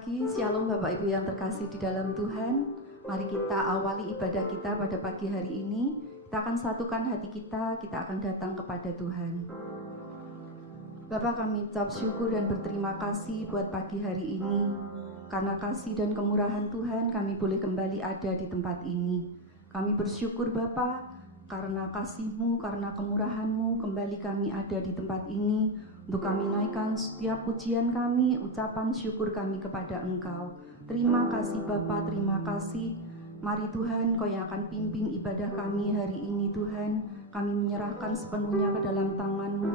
pagi, Shalom Bapak Ibu yang terkasih di dalam Tuhan. Mari kita awali ibadah kita pada pagi hari ini. Kita akan satukan hati kita akan datang kepada Tuhan. Bapa, kami ucap syukur dan berterima kasih buat pagi hari ini. Karena kasih dan kemurahan Tuhan, kami boleh kembali ada di tempat ini. Kami bersyukur Bapa, karena kasih-Mu, karena kemurahan-Mu, kembali kami ada di tempat ini. Untuk kami naikkan setiap pujian kami, ucapan syukur kami kepada Engkau. Terima kasih Bapa, terima kasih. Mari Tuhan, Kau yang akan pimpin ibadah kami hari ini Tuhan. Kami menyerahkan sepenuhnya ke dalam tangan-Mu.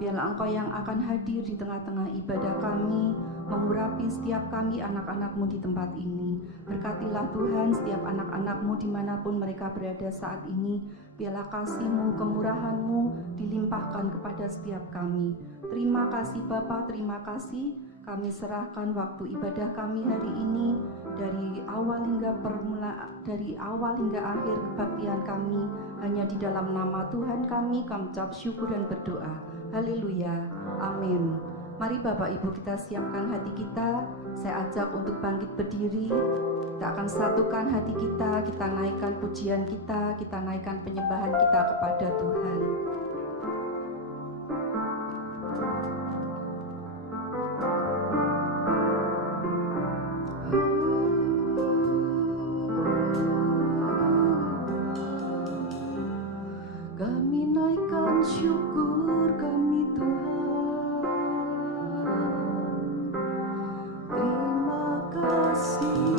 Biarlah Engkau yang akan hadir di tengah-tengah ibadah kami, mengurapi setiap kami anak-anak-Mu di tempat ini. Berkatilah Tuhan setiap anak-anak-Mu dimanapun mereka berada saat ini. Biarlah kasih-Mu, kemurahan-Mu dilimpahkan kepada setiap kami. Terima kasih Bapa, terima kasih. Kami serahkan waktu ibadah kami hari ini dari awal hingga akhir kebaktian kami hanya di dalam nama Tuhan kami ucap syukur dan berdoa. Haleluya. Amin. Mari Bapak Ibu kita siapkan hati kita. Saya ajak untuk bangkit berdiri. Kita akan satukan hati kita naikkan pujian kita naikkan penyembahan kita kepada Tuhan. Kami naikkan syukur kami Tuhan. Terima kasih.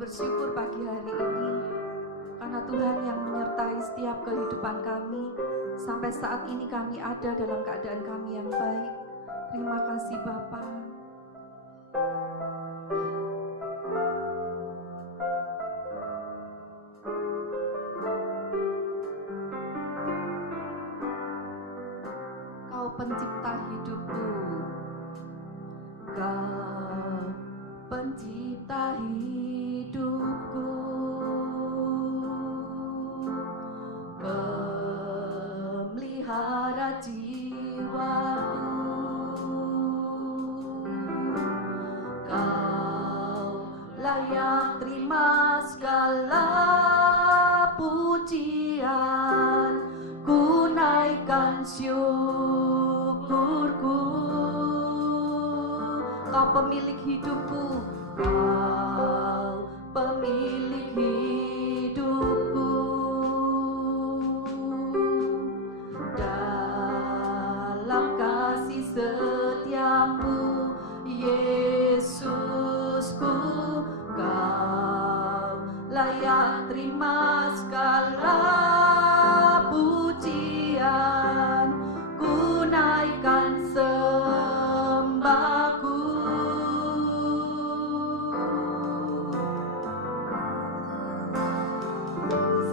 Bersyukur pagi hari ini karena Tuhan yang menyertai setiap kehidupan kami sampai saat ini kami ada dalam keadaan kami yang baik. Terima kasih Bapa. pencipta hidupku, Kau pencipta hidupku, pemelihara jiwaku. Kau layak terima segala pujian, ku naikkan syukurku. Kau pemilik hidupku, Kau pemilik hidupku. Dalam kasih setiamu, Yesusku, Kau layak terima segala pujian, ku naikkan sembahku.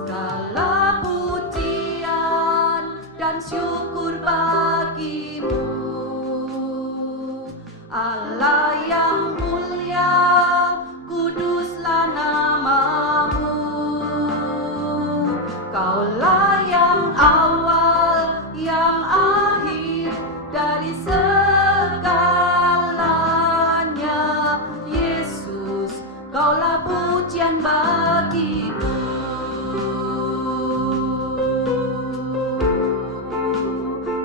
Segala pujian dan syukur bagimu, Allah yang mulia, kuduslah namamu. Kaulah yang awal, yang akhir dari segalanya. Yesus, Kaulah pujian bagiku.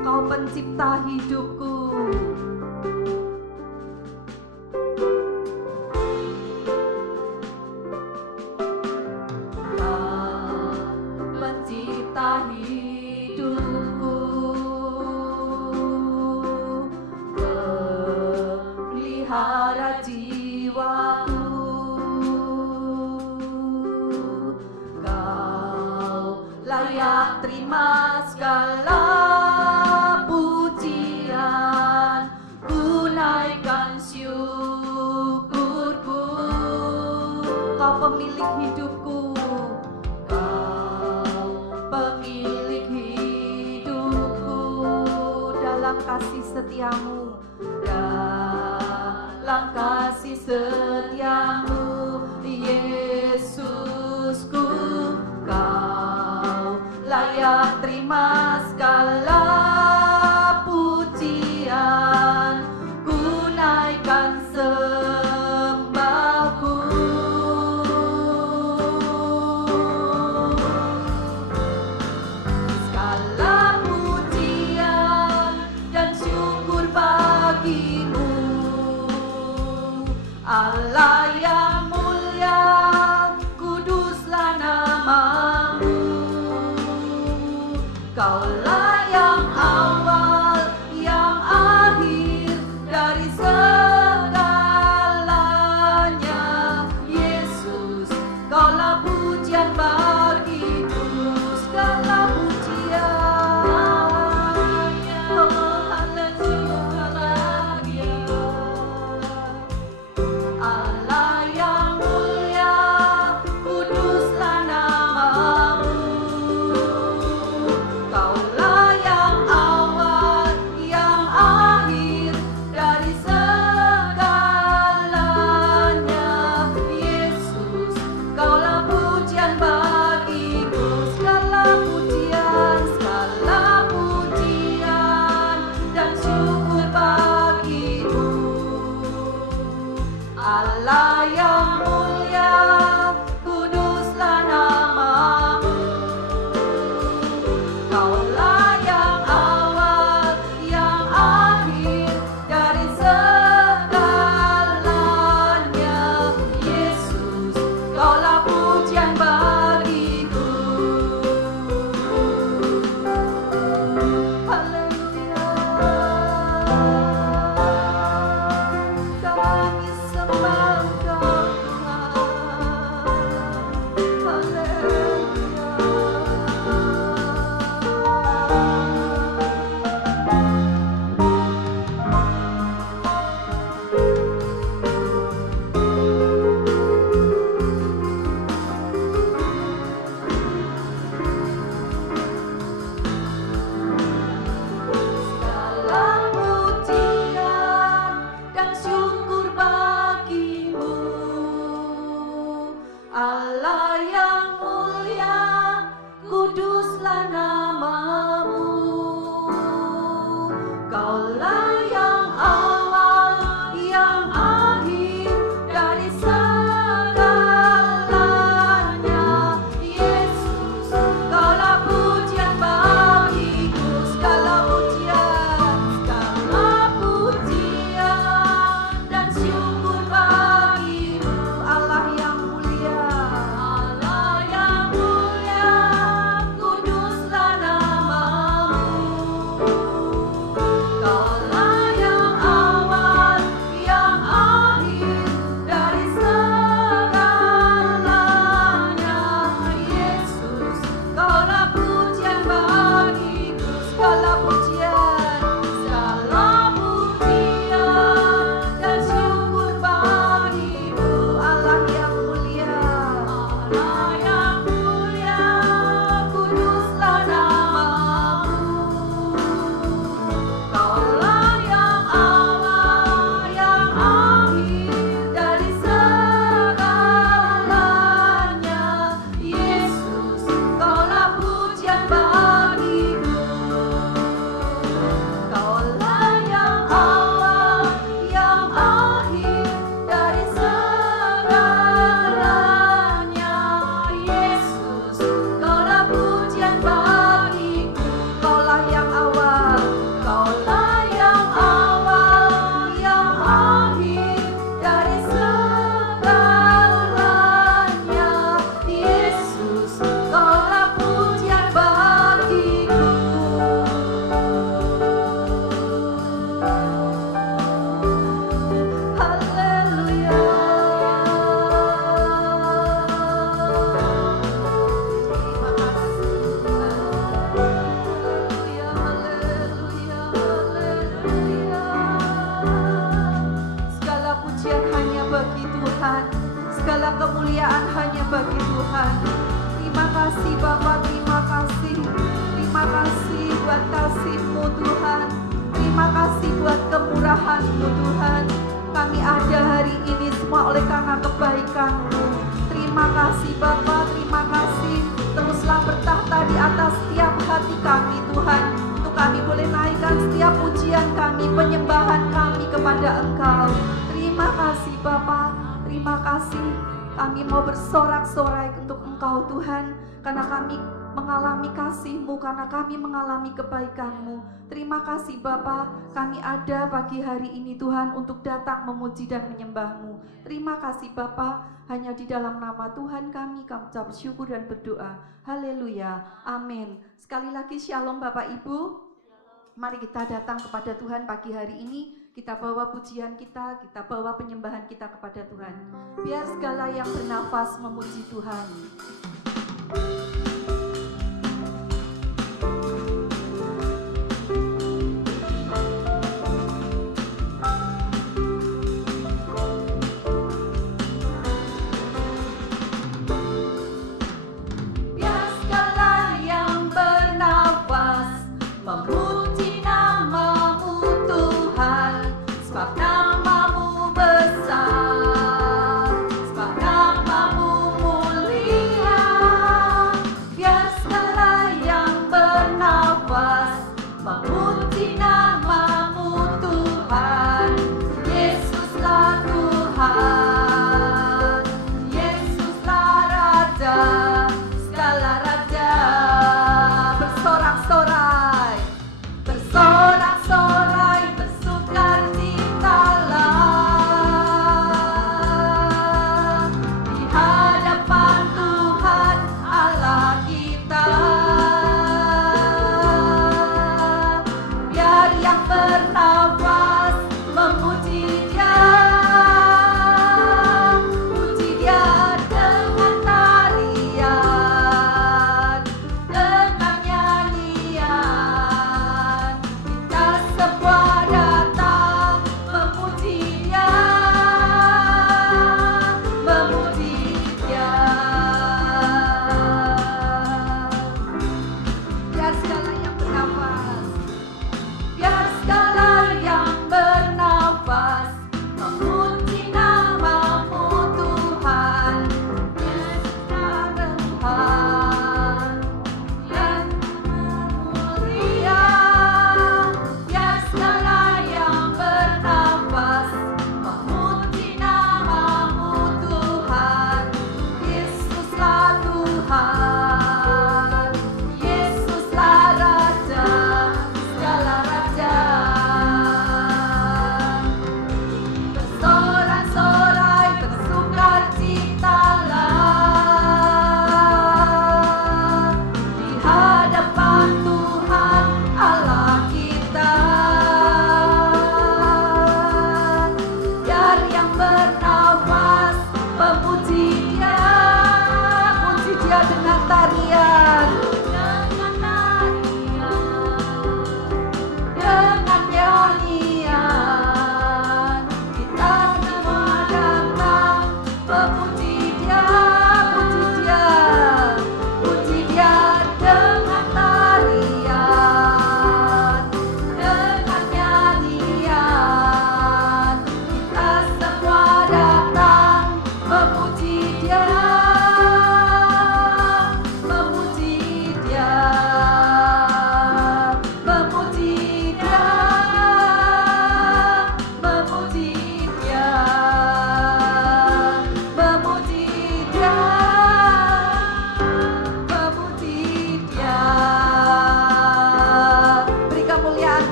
Kau pencipta hidupku, hidupku, pelihara jiwaku. Kau layak terima segala pujian, ku naikkan syukurku. Kau pemilik hidupku, pemilik hidupku. Dalam kasih setiamu, dalam kasih setiamu, Yesusku, Kau layak terima segala pujian, ku naikkan sembahku. Allah yang mulia, kuduslah namamu. Kau buat kasih-Mu Tuhan. Terima kasih buat kemurahan-Mu Tuhan. Kami ada hari ini semua oleh karena kebaikan-Mu. Terima kasih Bapa, terima kasih. Teruslah bertahta di atas setiap hati kami Tuhan. Untuk kami boleh naikkan setiap pujian kami, penyembahan kami kepada Engkau. Terima kasih Bapa, terima kasih. Kami mau bersorak-sorai untuk Engkau Tuhan, karena kami mengalami kasih-Mu, karena kami mengalami kebaikan-Mu. Terima kasih Bapa, kami ada pagi hari ini Tuhan untuk datang memuji dan menyembah-Mu. Terima kasih Bapa, hanya di dalam nama Tuhan kami ucap syukur dan berdoa. Haleluya, amin. Sekali lagi shalom Bapak Ibu. Mari kita datang kepada Tuhan pagi hari ini. Kita bawa pujian kita bawa penyembahan kita kepada Tuhan. Biar segala yang bernafas memuji Tuhan.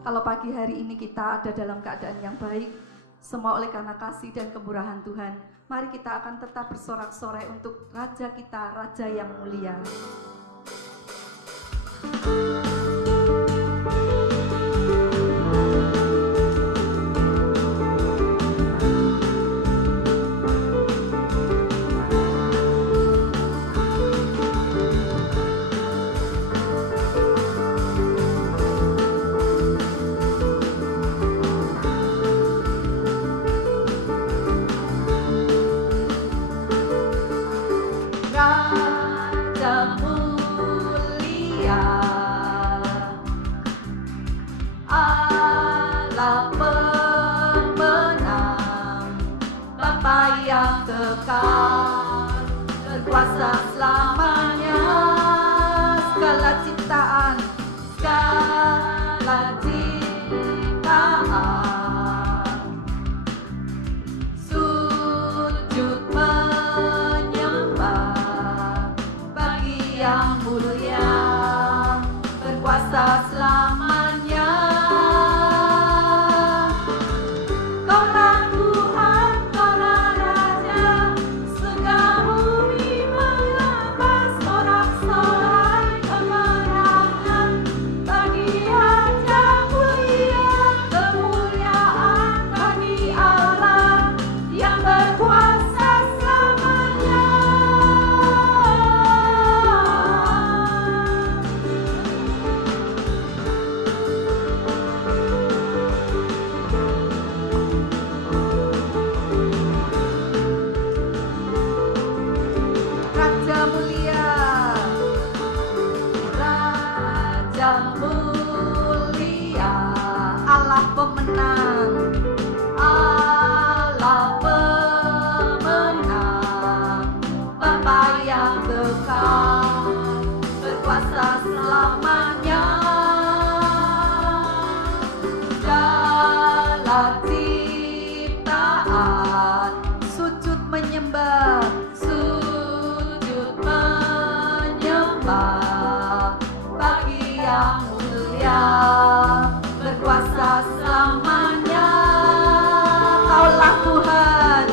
Kalau pagi hari ini kita ada dalam keadaan yang baik, semua oleh karena kasih dan kemurahan Tuhan. Mari kita akan tetap bersorak-sorai untuk Raja kita, Raja yang mulia. yang kekal, berkuasa selamanya. Segala ciptaan, segala ciptaan sujud menyembah bagi yang mulia, berkuasa selamanya. Kaulah Tuhan, Kaulah Raja, segala bumi menyembah, sorak-sorai kemenangan bagi Raja mulia, kemuliaan bagi Allah yang berkuasa selamanya. Raja mulia, Raja mulia, Allah pemenang, Allah pemenang, Bapa yang kekal, berkuasa selamanya. Segala ciptaan sujud menyembah, sujud menyembah bagi yang mulia, berkuasa selamanya. Kaulah Tuhan,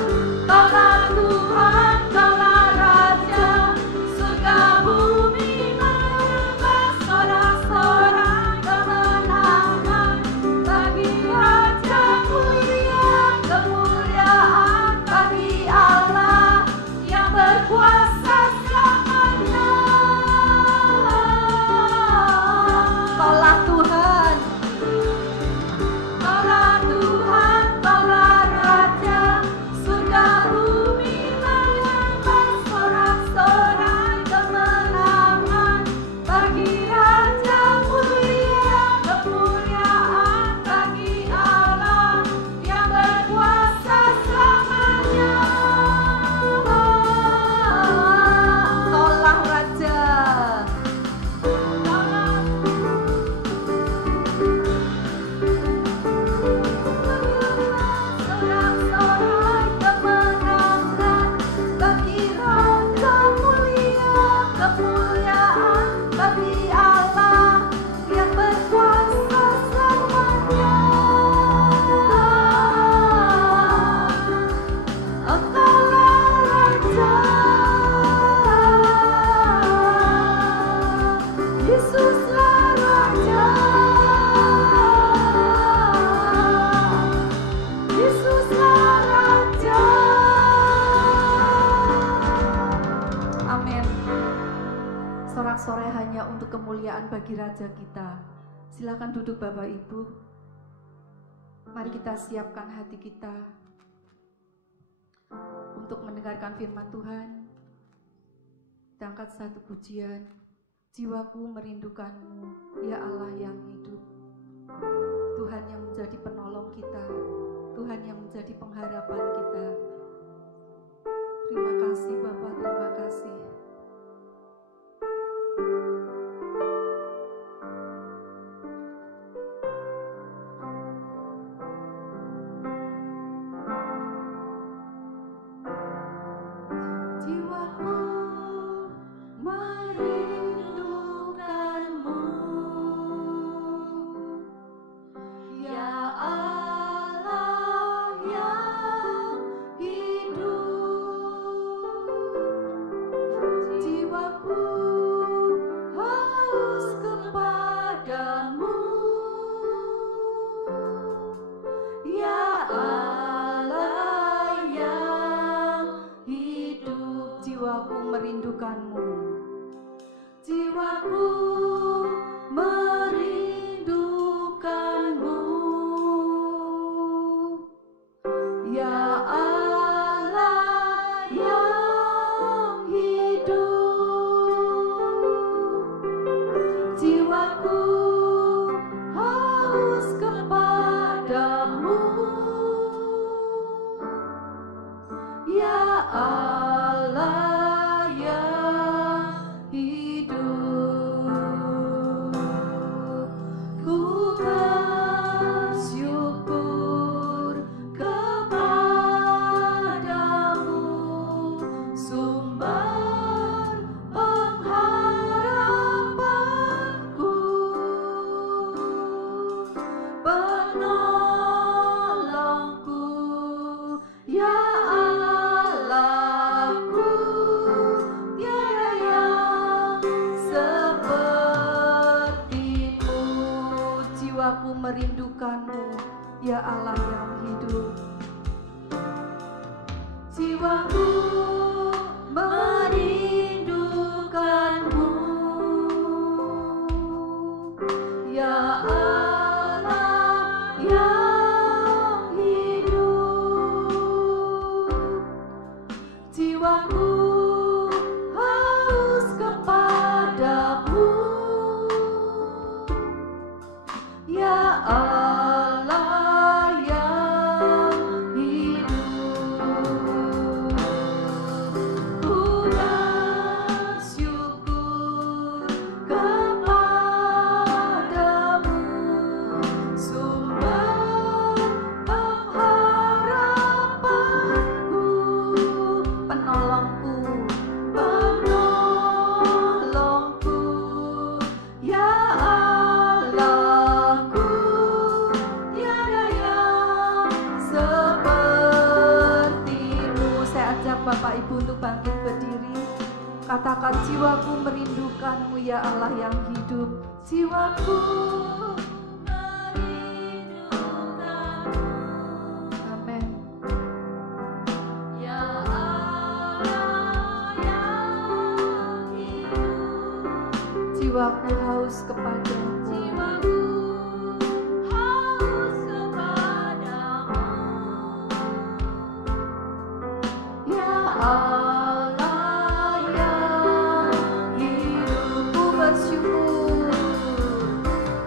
Kaulah Tuhan, Kaulah Raja, segala bumi menyembah, sorak-sorai kemenangan bagi Raja mulia, kemuliaan bagi Allah yang berkuasa selamanya. Kaulah Tuhan, Kaulah Tuhan, Kaulah Raja, surga bumi menyembah, sorak-sorai kemenangan bagi Raja mulia, kemuliaan bagi Allah yang berkuasa selamanya. Kaulah Raja, sorak-sorai kemenangan bagi Raja mulia, kemuliaan bagi Allah yang berkuasa selamanya. Engkaulah Raja, Yesuslah Raja, Yesuslah Raja. Amin. Sorak-sorai hanya untuk kemuliaan bagi Raja kita. Silakan duduk Bapak Ibu. Mari kita siapkan hati kita untuk mendengarkan firman Tuhan. Kita angkat satu pujian. Jiwaku merindukanmu, ya Allah yang hidup. Tuhan yang menjadi penolong kita, Tuhan yang menjadi pengharapan kita. Terima kasih Bapa, terima kasih. Jiwaku merindukanmu, ya Allah yang Allah yang hidup, ku bersyukur kepadamu, sumber pengharapanku, penolongku, ya Allahku, tiada yang sepertimu. Jiwaku merindukanmu, ya Allah yang hidup. Jiwaku merindukanmu, ya Allah yang hidup. Jiwaku haus kepadamu, ya Allah yang hidup. Ku bersyukur kepadamu, sumber pengharapanku, penolongku, penolongku, ya Allahku, tiada yang sepertimu. Saya ajak Bapak Ibu untuk bangkit berdiri. Katakan, jiwaku merindukanmu, ya Allah yang hidup. Jiwaku merindukanmu. Amin. Ya Allah yang hidup. Jiwaku haus kepadamu. Jiwaku haus kepadamu. Ya Allah yang hidup. Ku bersyukur,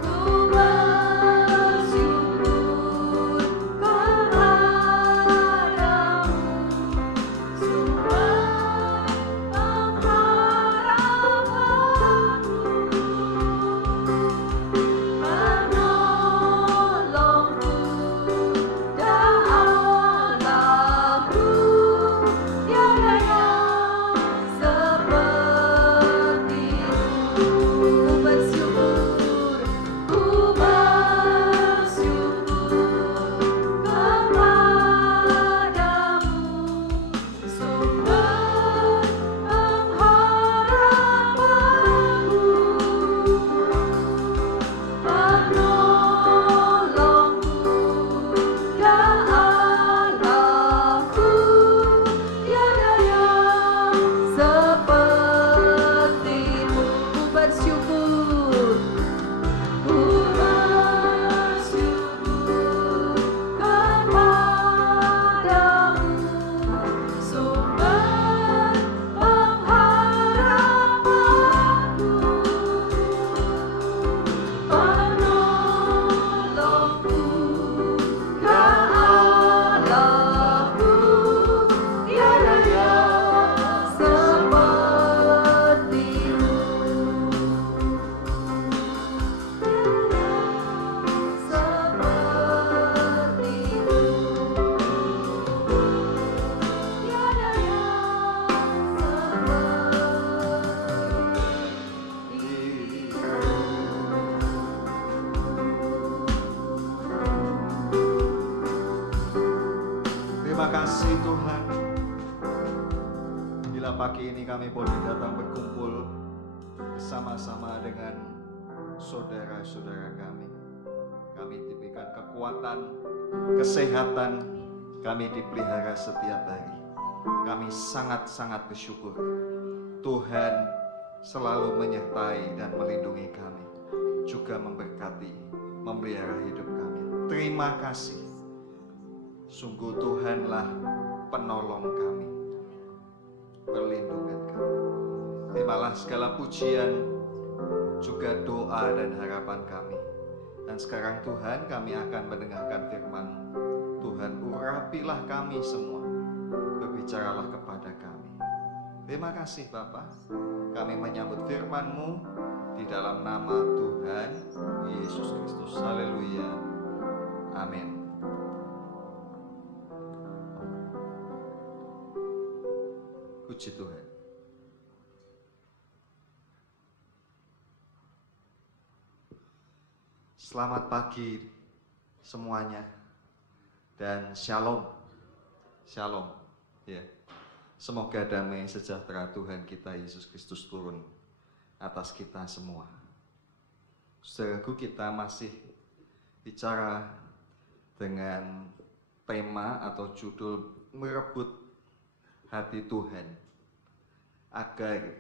ku bersyukur kepadamu, sumber pengharapanku, penolongku, ya Allahku, tiada yang sepertimu. Ku bersyukur, ku bersyukur kepadamu, sumber pengharapanku, penolongku, ya Allahku, tiada yang sepertimu. Ku bersyukur, ku bersyukur kepadamu, sumber pengharapanku, penolongku, ya Allahku, tiada yang sepertimu. Terima kasih Tuhan, bila pagi ini kami boleh datang berkumpul bersama-sama dengan saudara-saudara kami. Kami diberikan kekuatan, kesehatan, kami dipelihara setiap hari. Kami sangat-sangat bersyukur. Tuhan selalu menyertai dan melindungi kami, juga memberkati, memelihara hidup kami. Terima kasih. Sungguh Tuhanlah penolong kami, perlindungan kami. Terimalah segala pujian, juga doa dan harapan kami. Dan sekarang Tuhan, kami akan mendengarkan firman. Tuhan, urapilah kami semua berbicaralah kepada kami. Terima kasih Bapa. Kami menyambut firman-Mu di dalam nama Tuhan Yesus Kristus. Haleluya. Amin. Puji Tuhan. Selamat pagi semuanya dan shalom. Shalom. Ya. Semoga damai sejahtera Tuhan kita Yesus Kristus turun atas kita semua. Saudaraku, kita masih bicara dengan tema atau judul merebut hati Tuhan agar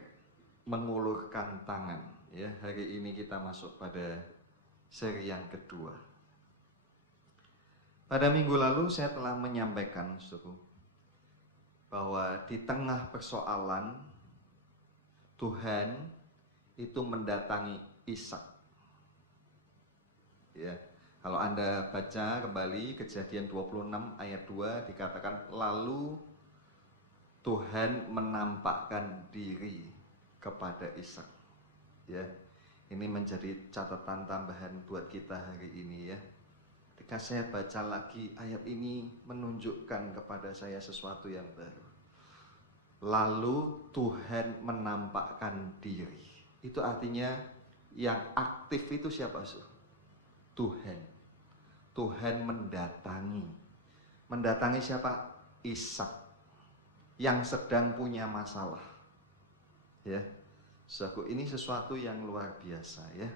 mengulurkan tangan. Ya, hari ini kita masuk pada seri yang kedua. Pada minggu lalu saya telah menyampaikan, saudaraku, bahwa di tengah persoalan Tuhan itu mendatangi Ishak. Ya, kalau Anda baca kembali Kejadian 26 ayat 2 dikatakan lalu Tuhan menampakkan diri kepada Ishak. Ya, ini menjadi catatan tambahan buat kita hari ini ya. Ketika saya baca lagi ayat ini menunjukkan kepada saya sesuatu yang baru. Lalu Tuhan menampakkan diri. Itu artinya yang aktif itu siapa? Tuhan. Tuhan mendatangi. Mendatangi siapa? Ishak yang sedang punya masalah. Ya. Saudaraku, ini sesuatu yang luar biasa ya.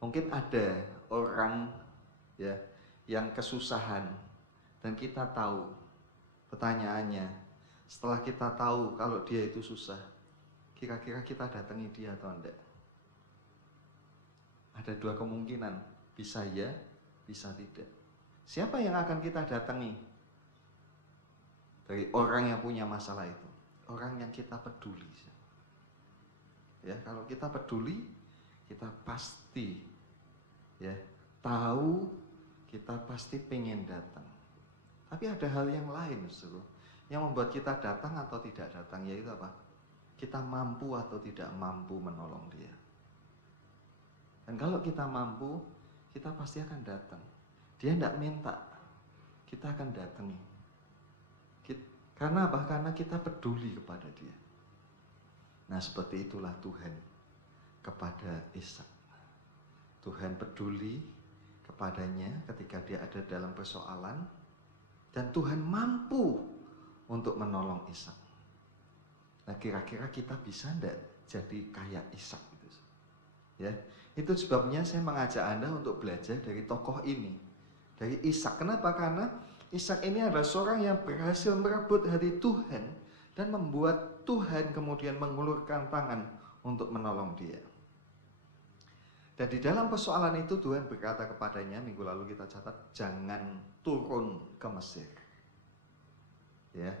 Mungkin ada orang ya yang kesusahan dan kita tahu. Pertanyaannya, setelah kita tahu kalau dia itu susah, kira-kira kita datangi dia atau enggak? Ada dua kemungkinan, bisa ya, bisa tidak. Siapa yang akan kita datangi dari orang yang punya masalah itu? Orang yang kita peduli. Ya, kalau kita peduli, kita pasti ya tahu, kita pasti pengen datang. Tapi ada hal yang lain, saudara, yang membuat kita datang atau tidak datang, yaitu apa? Kita mampu atau tidak mampu menolong dia. Dan kalau kita mampu, kita pasti akan datang. Dia tidak minta, kita akan datangi. Karena apa? Karena kita peduli kepada dia. Nah, seperti itulah Tuhan kepada Ishak. Tuhan peduli kepadanya ketika dia ada dalam persoalan, dan Tuhan mampu untuk menolong Ishak. Nah, kira-kira kita bisa enggak jadi kayak Ishak gitu? Ya, itu sebabnya saya mengajak Anda untuk belajar dari tokoh ini, dari Ishak. Kenapa? Karena Ishak ini adalah seorang yang berhasil merebut hati Tuhan dan membuat Tuhan kemudian mengulurkan tangan untuk menolong dia. Dan di dalam persoalan itu Tuhan berkata kepadanya, minggu lalu kita catat, jangan turun ke Mesir. Ya,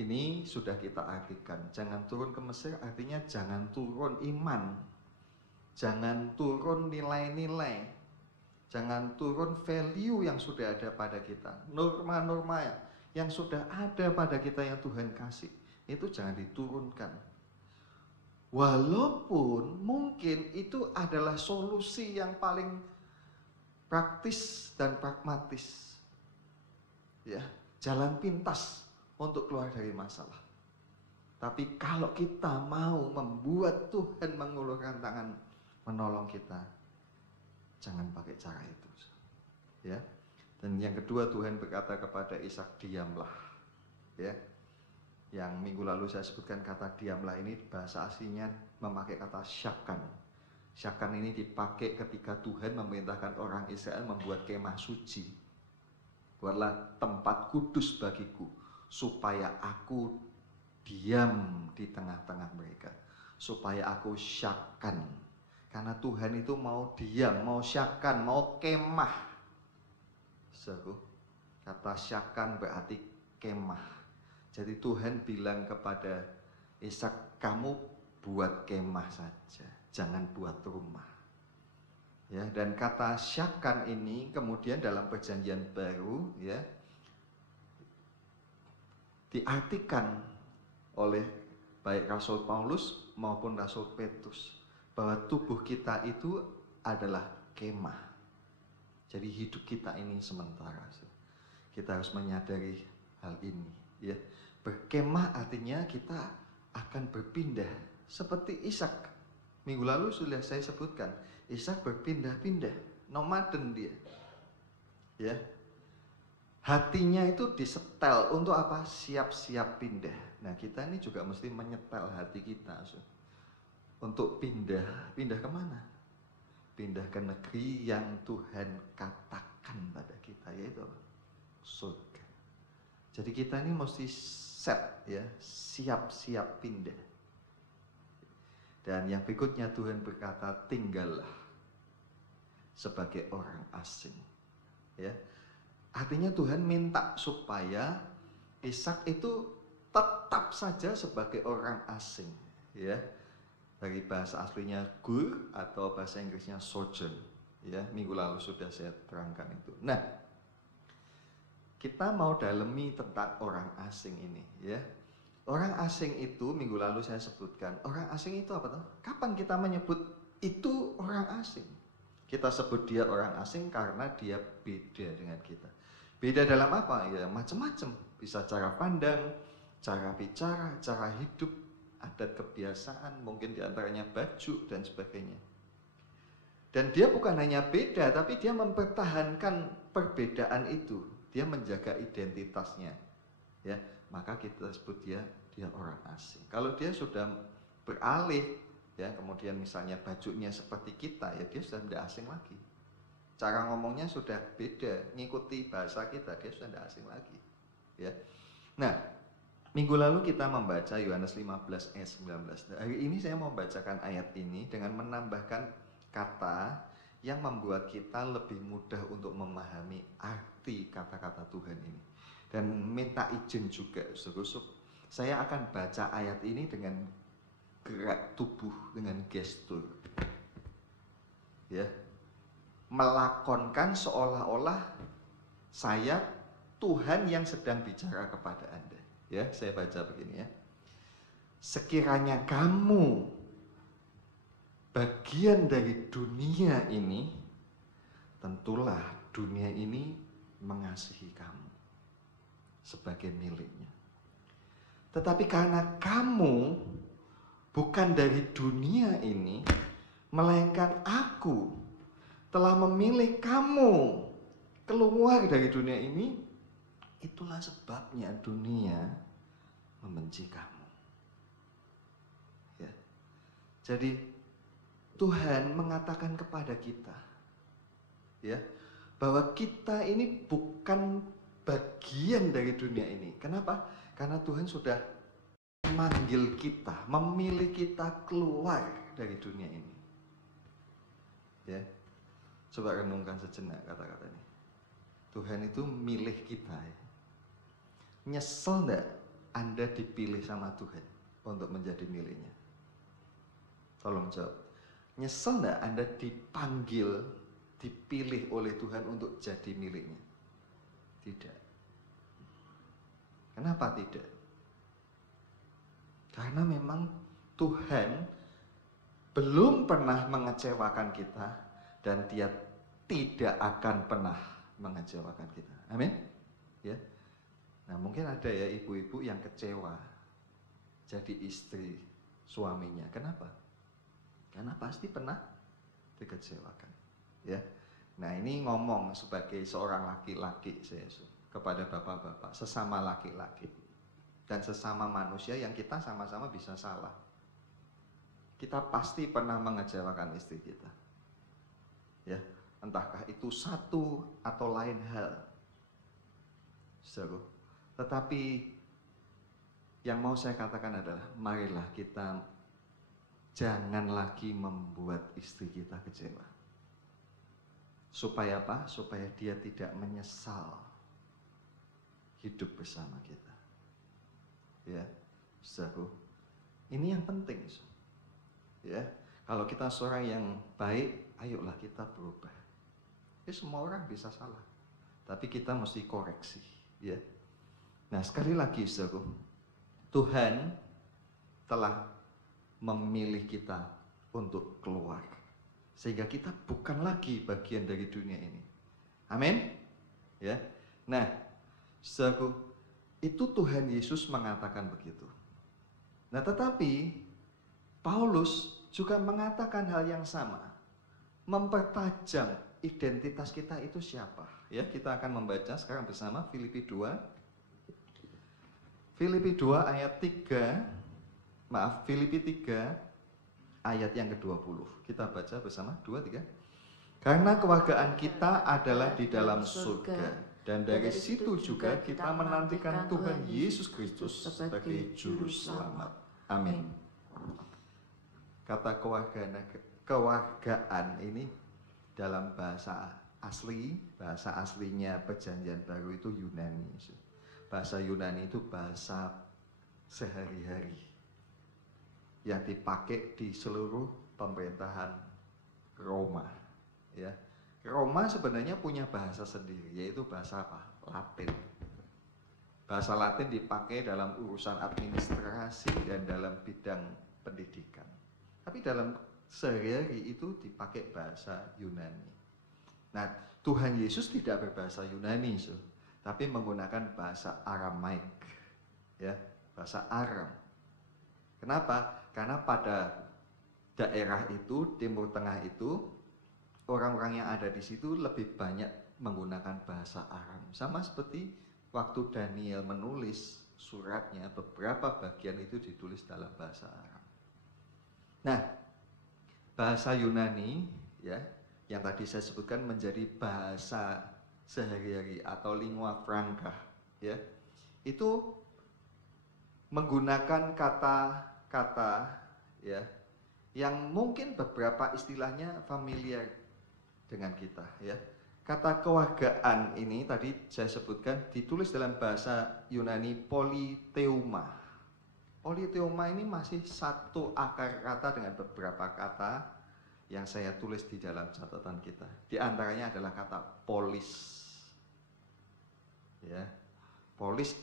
ini sudah kita artikan. Jangan turun ke Mesir artinya jangan turun iman, jangan turun nilai-nilai, jangan turun value yang sudah ada pada kita, norma-norma yang sudah ada pada kita yang Tuhan kasih, itu jangan diturunkan. Walaupun mungkin itu adalah solusi yang paling praktis dan pragmatis, ya, jalan pintas untuk keluar dari masalah. Tapi kalau kita mau membuat Tuhan mengulurkan tangan menolong kita, jangan pakai cara itu, ya. Dan yang kedua, Tuhan berkata kepada Ishak, diamlah, ya. Yang minggu lalu saya sebutkan kata diamlah ini bahasa aslinya memakai kata syakan. Syakan ini dipakai ketika Tuhan memerintahkan orang Israel membuat kemah suci. Buatlah tempat kudus bagiku, supaya aku diam di tengah-tengah mereka, supaya aku syakan. Karena Tuhan itu mau diam, mau syakan, mau kemah. So, kata syakan berarti kemah. Jadi Tuhan bilang kepada Ishak, kamu buat kemah saja, jangan buat rumah. Ya, dan kata syakan ini kemudian dalam perjanjian baru, ya, diartikan oleh baik Rasul Paulus maupun Rasul Petrus bahwa tubuh kita itu adalah kemah. Jadi hidup kita ini sementara. Kita harus menyadari hal ini, ya. Berkemah artinya kita akan berpindah seperti Ishak. Minggu lalu sudah saya sebutkan, Ishak berpindah-pindah, nomaden dia. Ya. Hatinya itu disetel untuk apa? Siap-siap pindah. Nah, kita ini juga mesti menyetel hati kita untuk pindah. Pindah kemana? Pindah ke negeri yang Tuhan katakan pada kita, yaitu apa? Surga. Jadi kita ini mesti set, ya, siap-siap pindah. Dan yang berikutnya Tuhan berkata, tinggallah sebagai orang asing. Ya. Artinya Tuhan minta supaya Ishak itu tetap saja sebagai orang asing, ya. Dari bahasa aslinya gur atau bahasa Inggrisnya sojourn, ya. Minggu lalu sudah saya terangkan itu. Nah, kita mau dalami tentang orang asing ini, ya. Orang asing itu minggu lalu saya sebutkan, orang asing itu apa tuh? Kapan kita menyebut itu orang asing? Kita sebut dia orang asing karena dia beda dengan kita. Beda dalam apa? Ya macam-macam. Bisa cara pandang, cara bicara, cara hidup, adat kebiasaan, mungkin diantaranya baju dan sebagainya. Dan dia bukan hanya beda, tapi dia mempertahankan perbedaan itu. Dia menjaga identitasnya. Ya, maka kita sebut dia orang asing. Kalau dia sudah beralih, ya, kemudian misalnya bajunya seperti kita, ya dia sudah tidak asing lagi. Cara ngomongnya sudah beda, ngikuti bahasa kita, dia sudah tidak asing lagi. Ya. Nah, minggu lalu kita membaca Yohanes 15 ayat 19. Hari ini saya mau membacakan ayat ini dengan menambahkan kata yang membuat kita lebih mudah untuk memahami arti kata-kata Tuhan ini. Dan minta izin juga, saya akan baca ayat ini dengan gerak tubuh, dengan gestur. Ya. Melakonkan seolah-olah saya Tuhan yang sedang bicara kepada Anda. Ya, saya baca begini, ya. Sekiranya kamu bagian dari dunia ini, tentulah dunia ini mengasihi kamu sebagai miliknya. Tetapi karena kamu bukan dari dunia ini, melainkan Aku telah memilih kamu keluar dari dunia ini, itulah sebabnya dunia membenci kamu. Ya. Jadi Tuhan mengatakan kepada kita, ya, bahwa kita ini bukan bagian dari dunia ini. Kenapa? Karena Tuhan sudah memanggil kita, memilih kita keluar dari dunia ini. Ya. Coba renungkan sejenak kata-kata ini. Tuhan itu milih kita, ya. Nyesel enggak Anda dipilih sama Tuhan untuk menjadi miliknya? Tolong jawab. Nyesel enggak Anda dipanggil, dipilih oleh Tuhan untuk jadi miliknya? Tidak. Kenapa tidak? Karena memang Tuhan belum pernah mengecewakan kita dan Dia tidak akan pernah mengecewakan kita. Amin. Ya. Nah, mungkin ada ya ibu-ibu yang kecewa jadi istri suaminya. Kenapa? Karena pasti pernah dikecewakan. Ya. Nah, ini ngomong sebagai seorang laki-laki saya kepada bapak-bapak, sesama laki-laki dan sesama manusia yang kita sama-sama bisa salah. Kita pasti pernah mengecewakan istri kita. Ya, entahkah itu satu atau lain hal. Saudara, tetapi yang mau saya katakan adalah marilah kita jangan lagi membuat istri kita kecewa. Supaya apa? Supaya dia tidak menyesal hidup bersama kita. Ya, saudara, ini yang penting. Ya, kalau kita seorang yang baik, ayolah kita berubah. Ya, semua orang bisa salah, tapi kita mesti koreksi. Ya, Nah, sekali lagi saudaraku, Tuhan telah memilih kita untuk keluar, sehingga kita bukan lagi bagian dari dunia ini. Amin. Ya. Nah, saudaraku, itu Tuhan Yesus mengatakan begitu. Nah, tetapi Paulus juga mengatakan hal yang sama, mempertajam identitas kita itu siapa. Ya, kita akan membaca sekarang bersama Filipi 2 ayat 3, Filipi 3 ayat yang ke-20. Kita baca bersama, 2, 3. Karena kewargaan kita adalah di dalam surga, dan dari situ juga kita menantikan Tuhan Yesus Kristus sebagai juru selamat. Amin. Kata kewargaan ini dalam bahasa aslinya Perjanjian Baru itu Yunani. Bahasa Yunani itu bahasa sehari-hari yang dipakai di seluruh pemerintahan Roma. Ya, Roma sebenarnya punya bahasa sendiri, yaitu bahasa apa? Latin. Bahasa Latin dipakai dalam urusan administrasi dan dalam bidang pendidikan. Tapi dalam sehari-hari itu dipakai bahasa Yunani. Nah, Tuhan Yesus tidak berbahasa Yunani, tapi menggunakan bahasa Aramaik, ya, bahasa Aram. Kenapa? Karena pada daerah itu, Timur Tengah itu, orang-orang yang ada di situ lebih banyak menggunakan bahasa Aram. Sama seperti waktu Daniel menulis suratnya, beberapa bagian itu ditulis dalam bahasa Aram. Nah, bahasa Yunani, ya, yang tadi saya sebutkan menjadi bahasa sehari-hari atau lingua franca, ya, itu menggunakan kata-kata, ya, yang mungkin beberapa istilahnya familiar dengan kita, ya. Kata kewargaan ini tadi saya sebutkan ditulis dalam bahasa Yunani politeuma. Politeuma ini masih satu akar kata dengan beberapa kata yang saya tulis di dalam catatan kita. Di antaranya adalah kata polis. Ya. Polis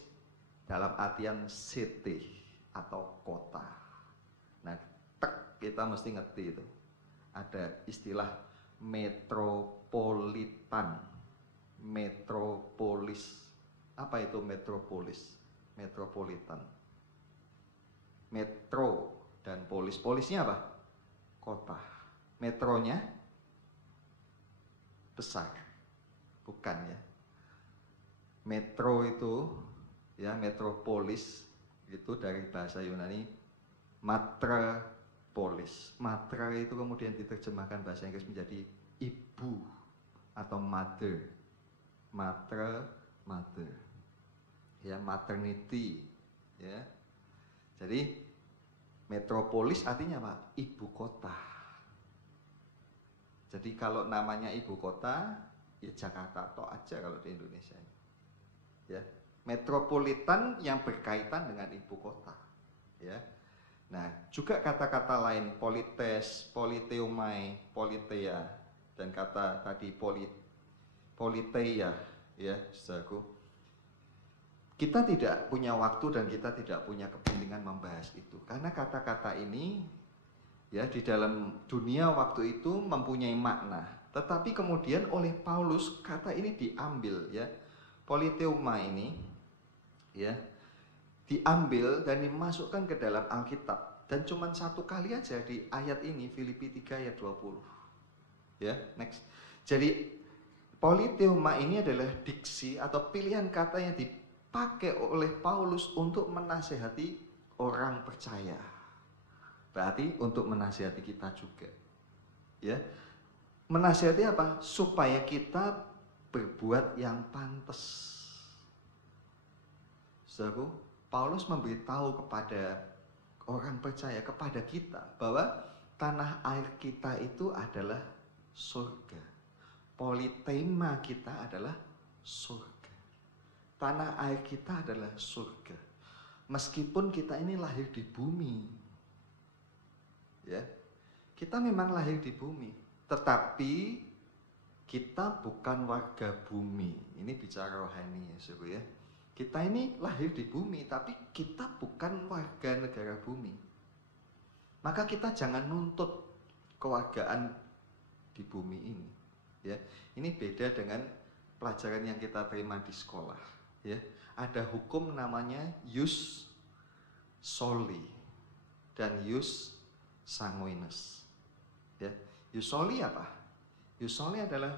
dalam artian city atau kota. Nah, kita mesti ngerti itu. Ada istilah metropolitan, metropolis. Apa itu metropolis? Metropolitan. Metro dan polis. Polisnya apa? Kota. Metronya besar. Bukan, ya. Metro itu, ya, metropolis itu dari bahasa Yunani matrapolis. Matra itu kemudian diterjemahkan bahasa Inggris menjadi ibu atau mother. Mother. Ya, maternity, ya. Jadi metropolis artinya apa? Ibu kota. Jadi kalau namanya ibu kota, ya Jakarta atau aja kalau di Indonesia. Ya, metropolitan yang berkaitan dengan ibu kota. Ya. Nah, juga kata-kata lain, polites, politeumai, politea, dan kata tadi politeia, ya, saudaraku. Kita tidak punya waktu dan kita tidak punya kepentingan membahas itu, karena kata-kata ini, ya, di dalam dunia waktu itu mempunyai makna. Tetapi kemudian oleh Paulus kata ini diambil, ya, politeuma ini, ya, diambil dan dimasukkan ke dalam Alkitab, dan cuma satu kali aja di ayat ini, Filipi 3 ayat 20. Ya, next. Jadi politeuma ini adalah diksi atau pilihan kata yang dipakai oleh Paulus untuk menasehati orang percaya. Berarti untuk menasihati kita juga. Ya. Menasihati apa? Supaya kita berbuat yang pantas. Saudaraku, Paulus memberitahu kepada orang percaya, kepada kita, bahwa tanah air kita itu adalah surga. Politeima kita adalah surga. Tanah air kita adalah surga. Meskipun kita ini lahir di bumi, ya, kita memang lahir di bumi, tetapi kita bukan warga bumi. Ini bicara rohani, ya, saudara, ya. Kita ini lahir di bumi, tapi kita bukan warga negara bumi. Maka kita jangan nuntut kewargaan di bumi ini. Ya, ini beda dengan pelajaran yang kita terima di sekolah. Ya, ada hukum namanya ius soli dan ius sanguinis. Ya, ius soli apa? Ius soli adalah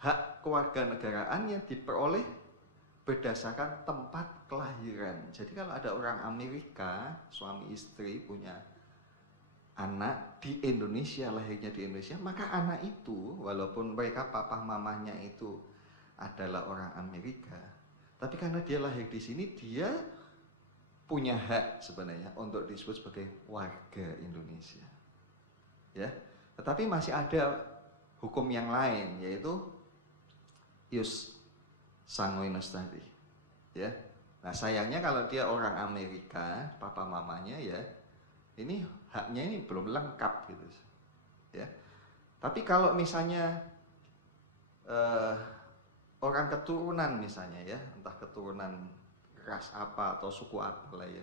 hak kewarganegaraan yang diperoleh berdasarkan tempat kelahiran. Jadi kalau ada orang Amerika, suami istri punya anak di Indonesia, lahirnya di Indonesia, maka anak itu walaupun mereka papa mamanya itu adalah orang Amerika, tapi karena dia lahir di sini, dia punya hak sebenarnya untuk disebut sebagai warga Indonesia. Ya, tetapi masih ada hukum yang lain, yaitu ius sanguinis tadi, ya. Nah sayangnya kalau dia orang Amerika, papa mamanya ya, ini haknya ini belum lengkap gitu, ya. Tapi kalau misalnya orang keturunan misalnya ya, entah keturunan ras apa atau suku apa lah ya,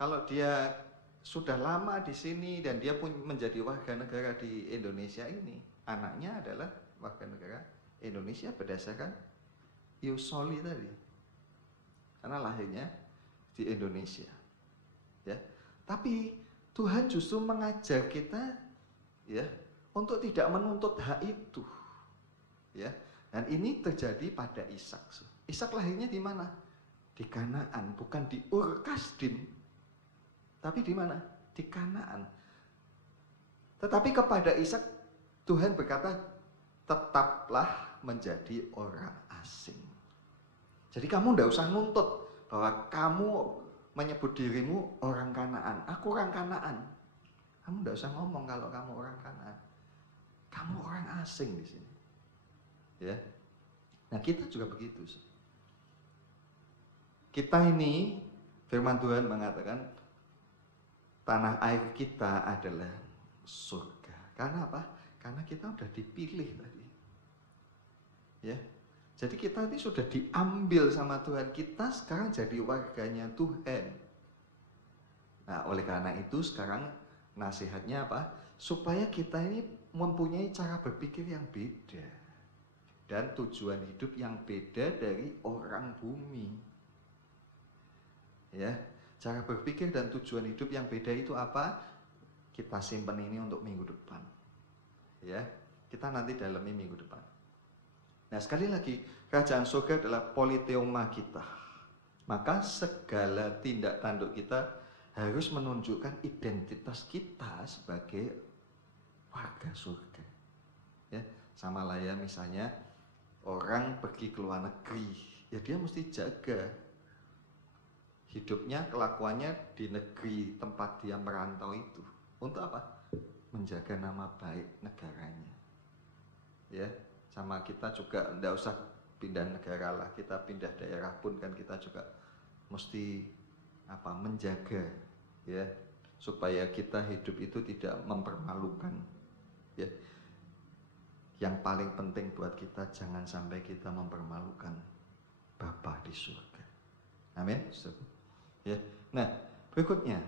kalau dia sudah lama di sini dan dia pun menjadi warga negara di Indonesia ini, anaknya adalah warga negara Indonesia berdasarkan ius soli tadi, karena lahirnya di Indonesia, ya. Tapi Tuhan justru mengajar kita, ya, untuk tidak menuntut hak itu, ya. Dan ini terjadi pada Ishak. Ishak lahirnya di mana? Di Kanaan, bukan di Ur Kasdim, tapi di mana? Di Kanaan. Tetapi kepada Ishak Tuhan berkata, tetaplah menjadi orang asing. Jadi kamu tidak usah nuntut bahwa kamu menyebut dirimu orang Kanaan. Aku orang Kanaan. Kamu tidak usah ngomong kalau kamu orang Kanaan. Kamu orang asing di sini. Ya. Nah kita juga begitu. Kita ini, firman Tuhan mengatakan, tanah air kita adalah surga. Karena apa? Karena kita sudah dipilih tadi. Ya. Jadi kita ini sudah diambil sama Tuhan, kita sekarang jadi warganya Tuhan. Nah oleh karena itu sekarang nasihatnya apa? Supaya kita ini mempunyai cara berpikir yang beda. Dan tujuan hidup yang beda dari orang bumi. Ya, cara berpikir dan tujuan hidup yang beda itu apa? Kita simpan ini untuk minggu depan. Ya, kita nanti dalami minggu depan. Nah sekali lagi, kerajaan surga adalah politeuma kita. Maka segala tindak tanduk kita harus menunjukkan identitas kita sebagai warga surga. Ya, sama lah ya misalnya orang pergi ke luar negeri, ya dia mesti jaga hidupnya, kelakuannya di negeri tempat dia merantau itu. Untuk apa? Menjaga nama baik negaranya. Ya. Sama kita juga tidak usah pindah negara lah, kita pindah daerah pun kan kita juga mesti apa, menjaga, ya, supaya kita hidup itu tidak mempermalukan, ya. Yang paling penting buat kita, jangan sampai kita mempermalukan Bapa di surga. Amin. Ya. Nah berikutnya,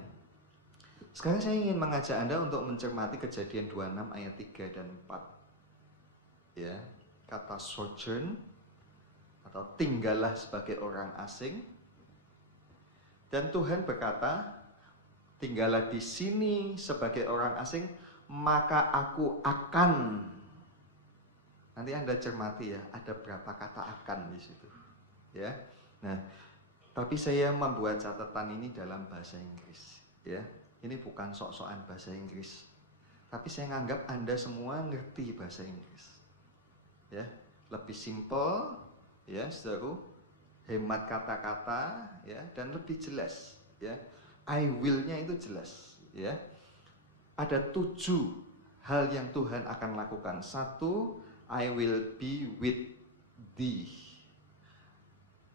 sekarang saya ingin mengajak Anda untuk mencermati Kejadian 26 ayat 3 dan 4. Ya, kata sojourn atau tinggallah sebagai orang asing. Dan Tuhan berkata, tinggallah di sini sebagai orang asing, maka aku akan. Nanti Anda cermati ya, ada berapa kata akan di situ. Ya. Nah, tapi saya membuat catatan ini dalam bahasa Inggris, ya. Ini bukan sok-sokan bahasa Inggris. Tapi saya menganggap Anda semua ngerti bahasa Inggris. Ya, lebih simple, ya, seru, hemat kata-kata, ya, dan lebih jelas, ya. I will-nya itu jelas, ya. Ada 7 hal yang Tuhan akan lakukan. 1, I will be with thee.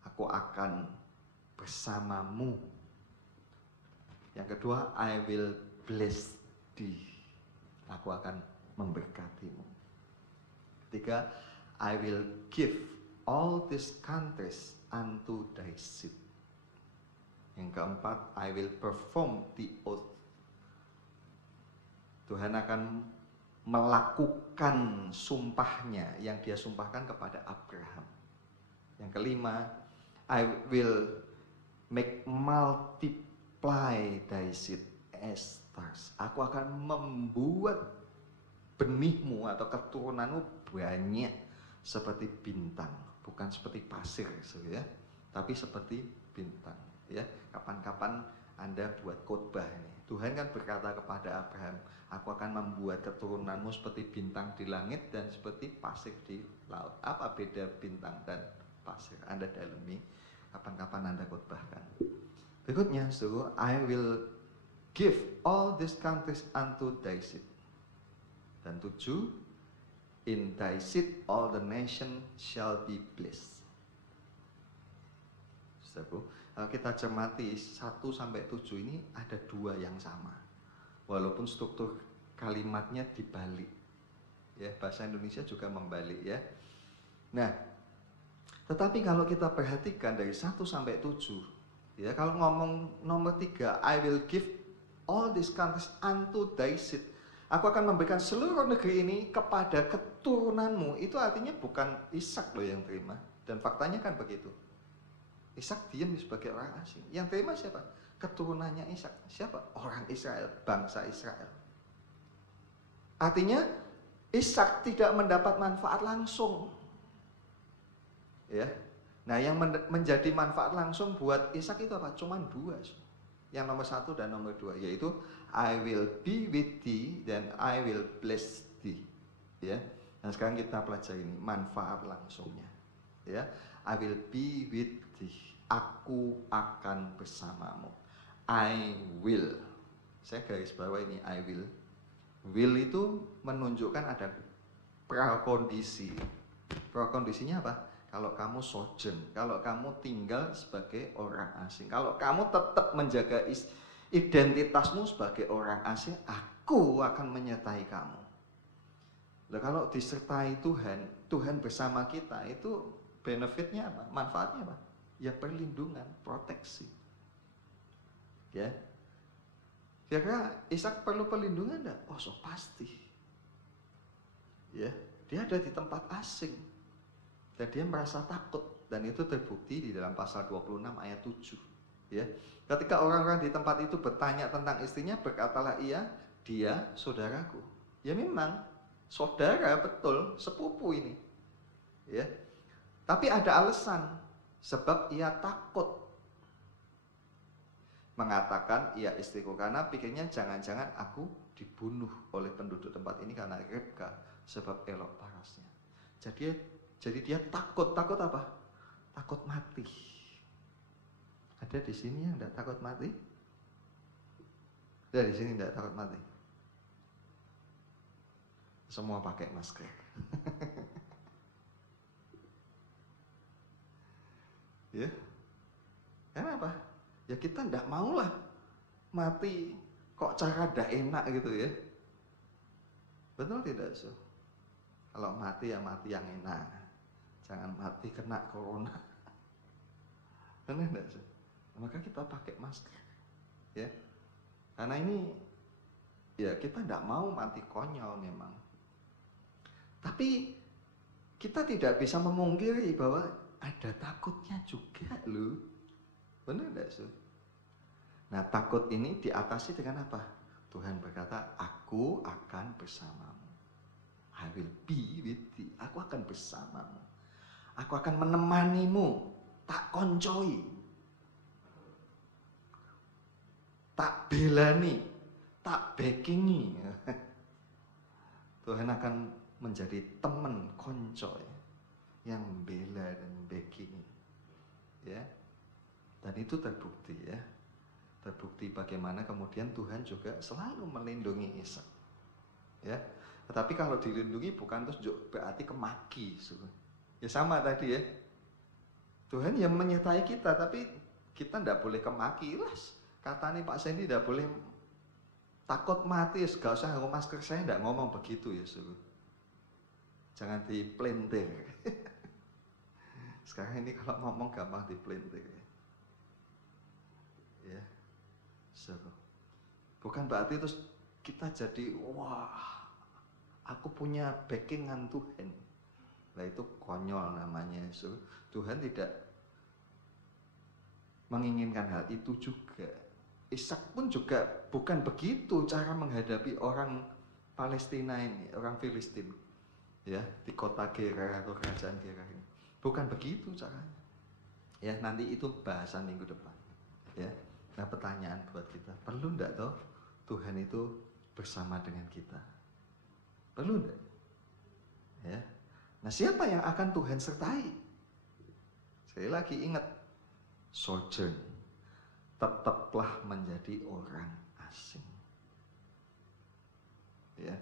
Aku akan bersamamu. Yang kedua, I will bless thee. Aku akan memberkatimu. Ketiga, I will give all these countries unto thy seed. Yang keempat, I will perform the oath. Tuhan akan melakukan sumpahnya yang dia sumpahkan kepada Abraham. Yang kelima, I will make multiply thy seed as stars. Aku akan membuat benihmu atau keturunanmu banyak seperti bintang, bukan seperti pasir, ya, tapi seperti bintang. Ya, kapan-kapan Anda buat khotbah ini. Tuhan kan berkata kepada Abraham, aku akan membuat keturunanmu seperti bintang di langit dan seperti pasir di laut. Apa beda bintang dan pasir? Anda dalami, kapan-kapan Anda khotbahkan. Berikutnya, so I will give all these countries unto thy seed. Dan 7, in thy seed all the nation shall be blessed. Saudaraku, kalau kita cermati 1-7 ini ada 2 yang sama. Walaupun struktur kalimatnya dibalik. Ya, bahasa Indonesia juga membalik ya. Nah, tetapi kalau kita perhatikan dari 1-7, ya, kalau ngomong nomor 3, I will give all these countries unto thy seed. Aku akan memberikan seluruh negeri ini kepada keturunanmu. Itu artinya bukan Ishak loh yang terima. Dan faktanya kan begitu. Ishak diam sebagai orang asing. Yang terima siapa? Keturunannya Ishak. Siapa? Orang Israel, bangsa Israel. Artinya Ishak tidak mendapat manfaat langsung. Ya. Nah, yang menjadi manfaat langsung buat Ishak itu apa? Cuman 2. Yang nomor 1 dan nomor 2, yaitu I will be with thee dan I will bless thee. Ya. Nah, sekarang kita pelajari ini manfaat langsungnya. Ya. I will be with thee. Aku akan bersamamu. I will. Saya garis bawah ini I will. Will itu menunjukkan ada prakondisi. Prakondisinya apa? Kalau kamu sojourn, kalau kamu tinggal sebagai orang asing, kalau kamu tetap menjaga identitasmu sebagai orang asing, aku akan menyertai kamu. Nah, kalau disertai Tuhan, Tuhan bersama kita, itu benefitnya apa? Manfaatnya apa? Ya perlindungan, proteksi. Ya. Kira-kira Ishak perlu perlindungan enggak? Oh, so pasti. Ya, dia ada di tempat asing. Dan dia merasa takut, dan itu terbukti di dalam pasal 26 ayat 7. Ya. Ketika orang-orang di tempat itu bertanya tentang istrinya, berkatalah dia saudaraku. Ya memang saudara, betul, sepupu ini. Ya. Tapi ada alasan, sebab ia takut mengatakan ia istriku, karena pikirnya jangan-jangan aku dibunuh oleh penduduk tempat ini karena Ribka, sebab elok parasnya. Jadi dia takut apa? Takut mati. Ada di sini yang tidak takut mati? Ada di sini tidak takut mati? Semua pakai masker. Ya, kenapa? Ya kita tidak maulah mati kok cara tidak enak gitu ya. Betul tidak, so? Kalau mati ya mati yang enak. Jangan mati kena corona. Benar tidak, so? Maka kita pakai masker. Ya. Karena ini ya kita tidak mau mati konyol memang. Tapi kita tidak bisa memungkiri bahwa ada takutnya juga loh. Benar tidak, so? Nah, takut ini diatasi dengan apa? Tuhan berkata, aku akan bersamamu. I will be with thee. Aku akan bersamamu. Aku akan menemanimu. Tak koncoi. Tak belani. Tak backingi. Tuhan akan menjadi teman koncoy yang bela dan backing. Ya. Dan itu terbukti ya. Terbukti bagaimana kemudian Tuhan juga selalu melindungi Ishak. Ya. Tetapi kalau dilindungi bukan terus berarti kemaki. Ya sama tadi ya. Tuhan yang menyertai kita, tapi kita tidak boleh kemaki. Katanya Pak Sandy tidak boleh takut mati. Gak usah ngomong masker, saya tidak ngomong begitu ya. Jangan dipelintir. Sekarang ini kalau ngomong gampang dipelintir ya. So, bukan berarti terus kita jadi wah, aku punya backingan Tuhan. Nah itu konyol namanya. So, Tuhan tidak menginginkan hal itu juga. Ishak pun juga bukan begitu cara menghadapi orang Palestina ini, orang Filistin, ya, di kota Gerar atau kerajaan Gerar ini. Bukan begitu caranya. Ya, nanti itu bahasan minggu depan. Ya. Nah, pertanyaan buat kita, perlu enggak toh Tuhan itu bersama dengan kita? Perlu enggak? Ya. Nah, siapa yang akan Tuhan sertai? Sekali lagi ingat, sojourn, tetaplah menjadi orang asing. Ya,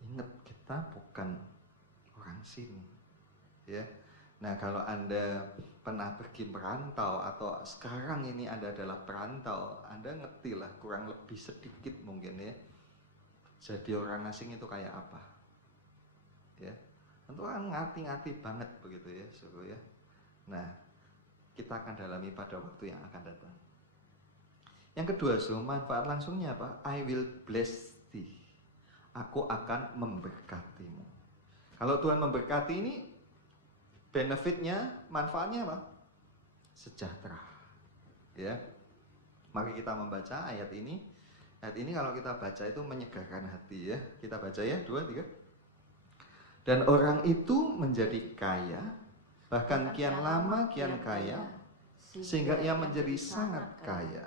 ingat kita bukan orang sini. Ya, nah kalau Anda pernah pergi merantau atau sekarang ini Anda adalah perantau, Anda ngerti lah kurang lebih sedikit mungkin ya. Jadi orang asing itu kayak apa? Ya, tentu kan ngati-ngati banget begitu ya, suruh ya. Nah, kita akan dalami pada waktu yang akan datang. Yang kedua, manfaat langsungnya apa? I will bless thee. Aku akan memberkatimu. Kalau Tuhan memberkati ini, benefitnya, manfaatnya apa? Sejahtera. Ya. Mari kita membaca ayat ini. Ayat ini kalau kita baca itu menyegarkan hati ya. Kita baca ya, 2, 3. Dan orang itu menjadi kaya, bahkan kian lama kian kaya, sehingga ia menjadi sangat kaya.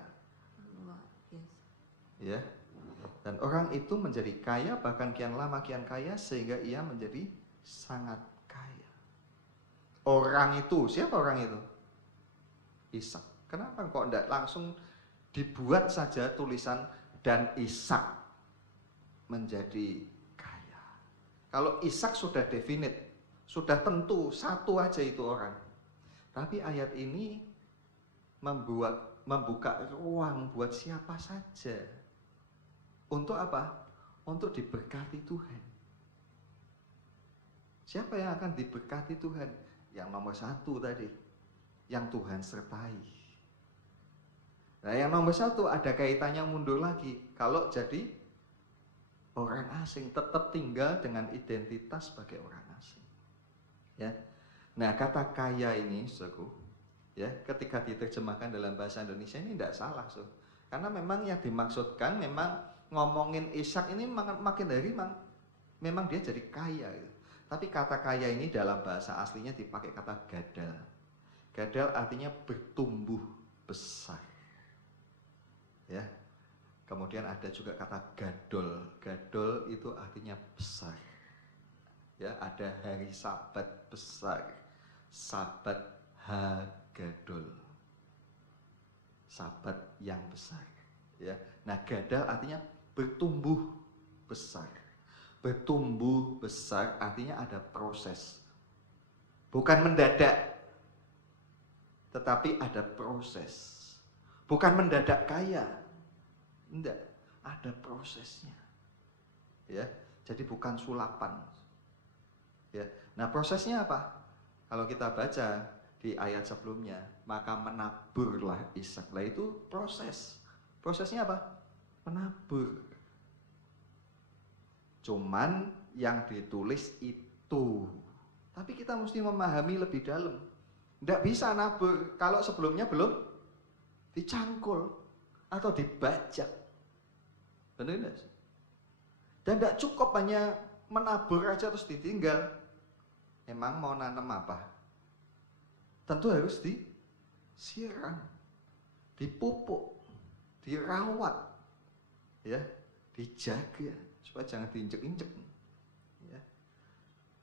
Ya. Dan orang itu menjadi kaya, bahkan kian lama kian kaya, sehingga ia menjadi sangat kaya. Orang itu, siapa orang itu? Ishak. Kenapa kok enggak langsung dibuat saja tulisan dan Ishak menjadi kaya? Kalau Ishak sudah definite, sudah tentu satu aja itu orang. Tapi ayat ini membuka ruang buat siapa saja. Untuk apa? Untuk diberkati Tuhan. Siapa yang akan diberkati Tuhan? Yang nomor 1 tadi, yang Tuhan sertai. Nah, yang nomor 1 ada kaitannya mundur lagi. Kalau jadi orang asing, tetap tinggal dengan identitas sebagai orang asing. Ya. Nah, kata kaya ini, saudaraku, ya, ketika diterjemahkan dalam bahasa Indonesia ini tidak salah, so. Karena memang yang dimaksudkan memang ngomongin Ishak ini makin hari memang dia jadi kaya gitu. Tapi kata kaya ini dalam bahasa aslinya dipakai kata gadal. Gadal artinya bertumbuh besar. Ya. Kemudian ada juga kata gadol. Gadol itu artinya besar. Ya, ada hari Sabat besar. Sabat Hagadol. Sabat yang besar. Ya. Nah, gadal artinya bertumbuh besar. Bertumbuh besar artinya ada proses. Bukan mendadak, tetapi ada proses. Bukan mendadak kaya. Enggak, ada prosesnya. Ya, jadi bukan sulapan. Ya. Nah, prosesnya apa? Kalau kita baca di ayat sebelumnya, maka menaburlah Ishak. Nah, itu proses. Prosesnya apa? Menabur. Cuman yang ditulis itu. Tapi kita mesti memahami lebih dalam. Tidak bisa nabur kalau sebelumnya belum dicangkul atau dibajak. Benar tidak? Dan tidak cukup hanya menabur aja terus ditinggal. Emang mau nanam apa? Tentu harus disiram, dipupuk, dirawat, ya, dijaga supaya jangan diinjek-injek. Ya.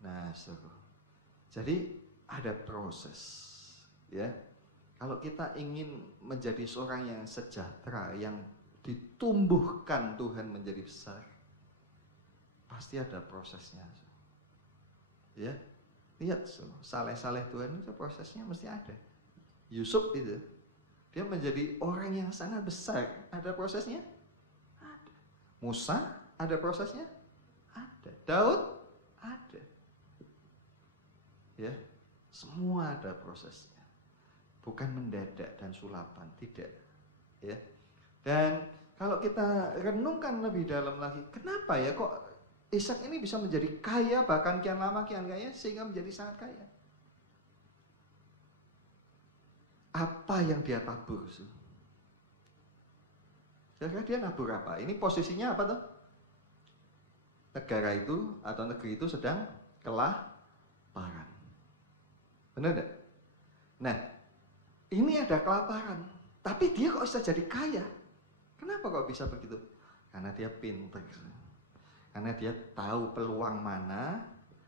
Nah, jadi ada proses, ya. Kalau kita ingin menjadi seorang yang sejahtera, yang ditumbuhkan Tuhan menjadi besar, pasti ada prosesnya. Ya, lihat saleh-saleh Tuhan itu prosesnya mesti ada. Yusuf itu, dia menjadi orang yang sangat besar. Ada prosesnya? Ada. Musa, ada prosesnya? Ada. Daud? Ada. Ya. Semua ada prosesnya. Bukan mendadak dan sulapan, tidak. Ya. Dan kalau kita renungkan lebih dalam lagi, kenapa ya kok Ishak ini bisa menjadi kaya, bahkan kian lama kian kaya, sehingga menjadi sangat kaya? Apa yang dia tabur? Kira-kira dia nabur apa? Ini posisinya apa tuh? Negara itu atau negeri itu sedang kelaparan. Benar tidak? Nah, ini ada kelaparan, tapi dia kok bisa jadi kaya? Kenapa kok bisa begitu? Karena dia pintar. Karena dia tahu peluang mana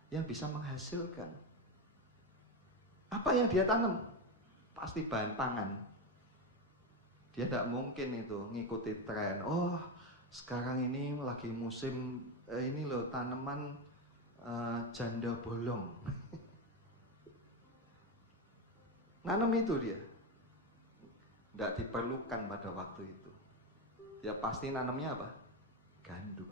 yang bisa menghasilkan. Apa yang dia tanam? Pasti bahan pangan. Dia tidak mungkin itu ngikuti tren. Oh, sekarang ini lagi musim ini loh tanaman janda bolong. Nanam itu dia. Tidak diperlukan pada waktu itu. Ya pasti nanamnya apa? Gandum.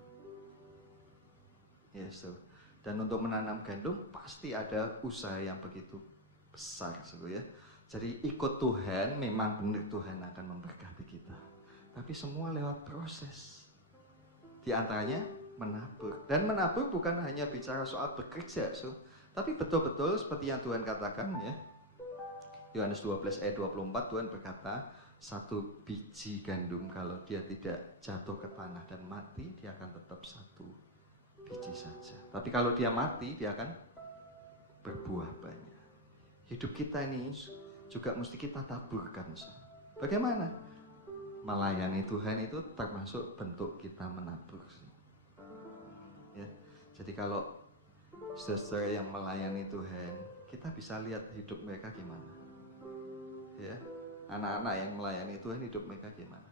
Yes, so. Dan untuk menanam gandum pasti ada usaha yang begitu besar, ya. Jadi ikut Tuhan, memang benar Tuhan akan memberkati kita. Tapi semua lewat proses. Di antaranya menabur. Dan menabur bukan hanya bicara soal bekerja, tapi betul-betul seperti yang Tuhan katakan, ya. Yohanes 12 ayat 24, Tuhan berkata, satu biji gandum kalau dia tidak jatuh ke tanah dan mati, dia akan tetap satu biji saja. Tapi kalau dia mati, dia akan berbuah banyak. Hidup kita ini juga mesti kita taburkan. Bagaimana? Melayani Tuhan itu termasuk bentuk kita menabur. Ya. Jadi kalau saudara yang melayani Tuhan, kita bisa lihat hidup mereka gimana. Ya, anak-anak yang melayani Tuhan, hidup mereka gimana?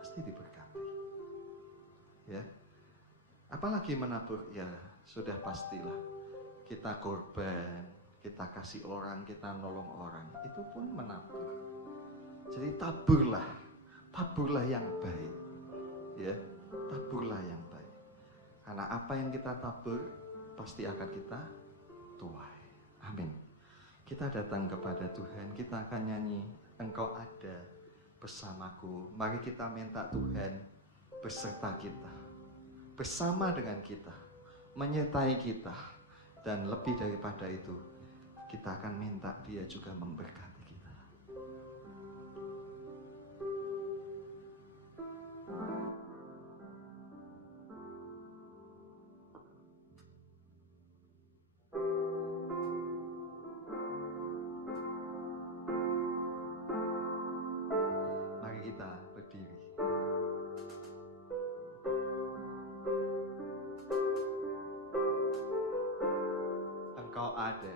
Pasti diberkati. Ya. Apalagi menabur, ya sudah pastilah. Kita korban, kita kasih orang, kita nolong orang, itu pun menabur. Jadi taburlah yang baik. Ya, taburlah yang baik. Karena apa yang kita tabur pasti akan kita tuai. Amin. Kita datang kepada Tuhan, kita akan nyanyi, Engkau ada bersamaku. Mari kita minta Tuhan beserta kita, bersama dengan kita, menyertai kita, dan lebih daripada itu, kita akan minta Dia juga memberkati kita. Mari kita berdiri. Engkau ada.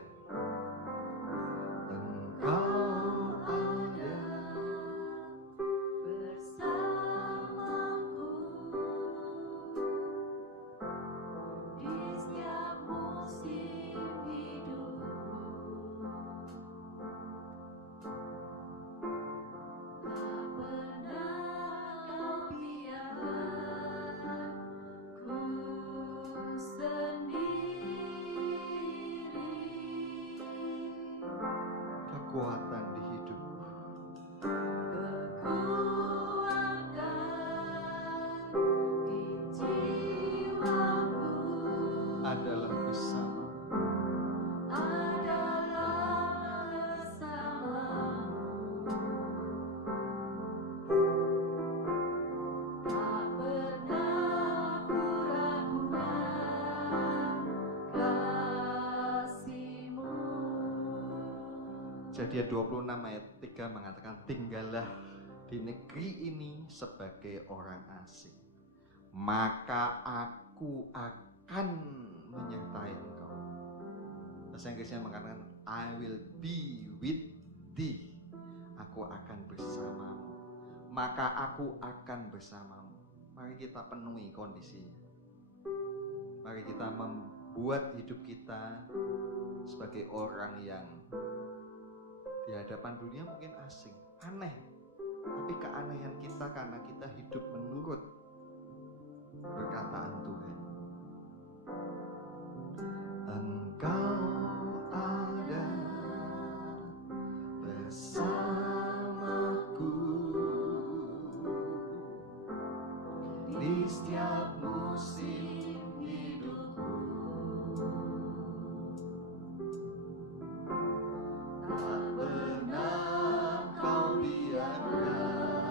Kekuatan di hidupku, adalah bersama. Tak pernah ku ragukan kasih-Mu. Jadian 26 ayat 3 mengatakan, tinggallah di negeri ini sebagai orang asing, maka aku akan menyertai engkau. Bahasa Inggrisnya mengatakan, I will be with thee. Aku akan bersamamu. Maka aku akan bersamamu. Mari kita penuhi kondisinya. Mari kita membuat hidup kita sebagai orang yang di hadapan dunia mungkin asing, aneh. Tapi keanehan kita karena kita hidup menurut perkataan Tuhan. Engkau ada setiap musim hidupku. Tak pernah kau biarkan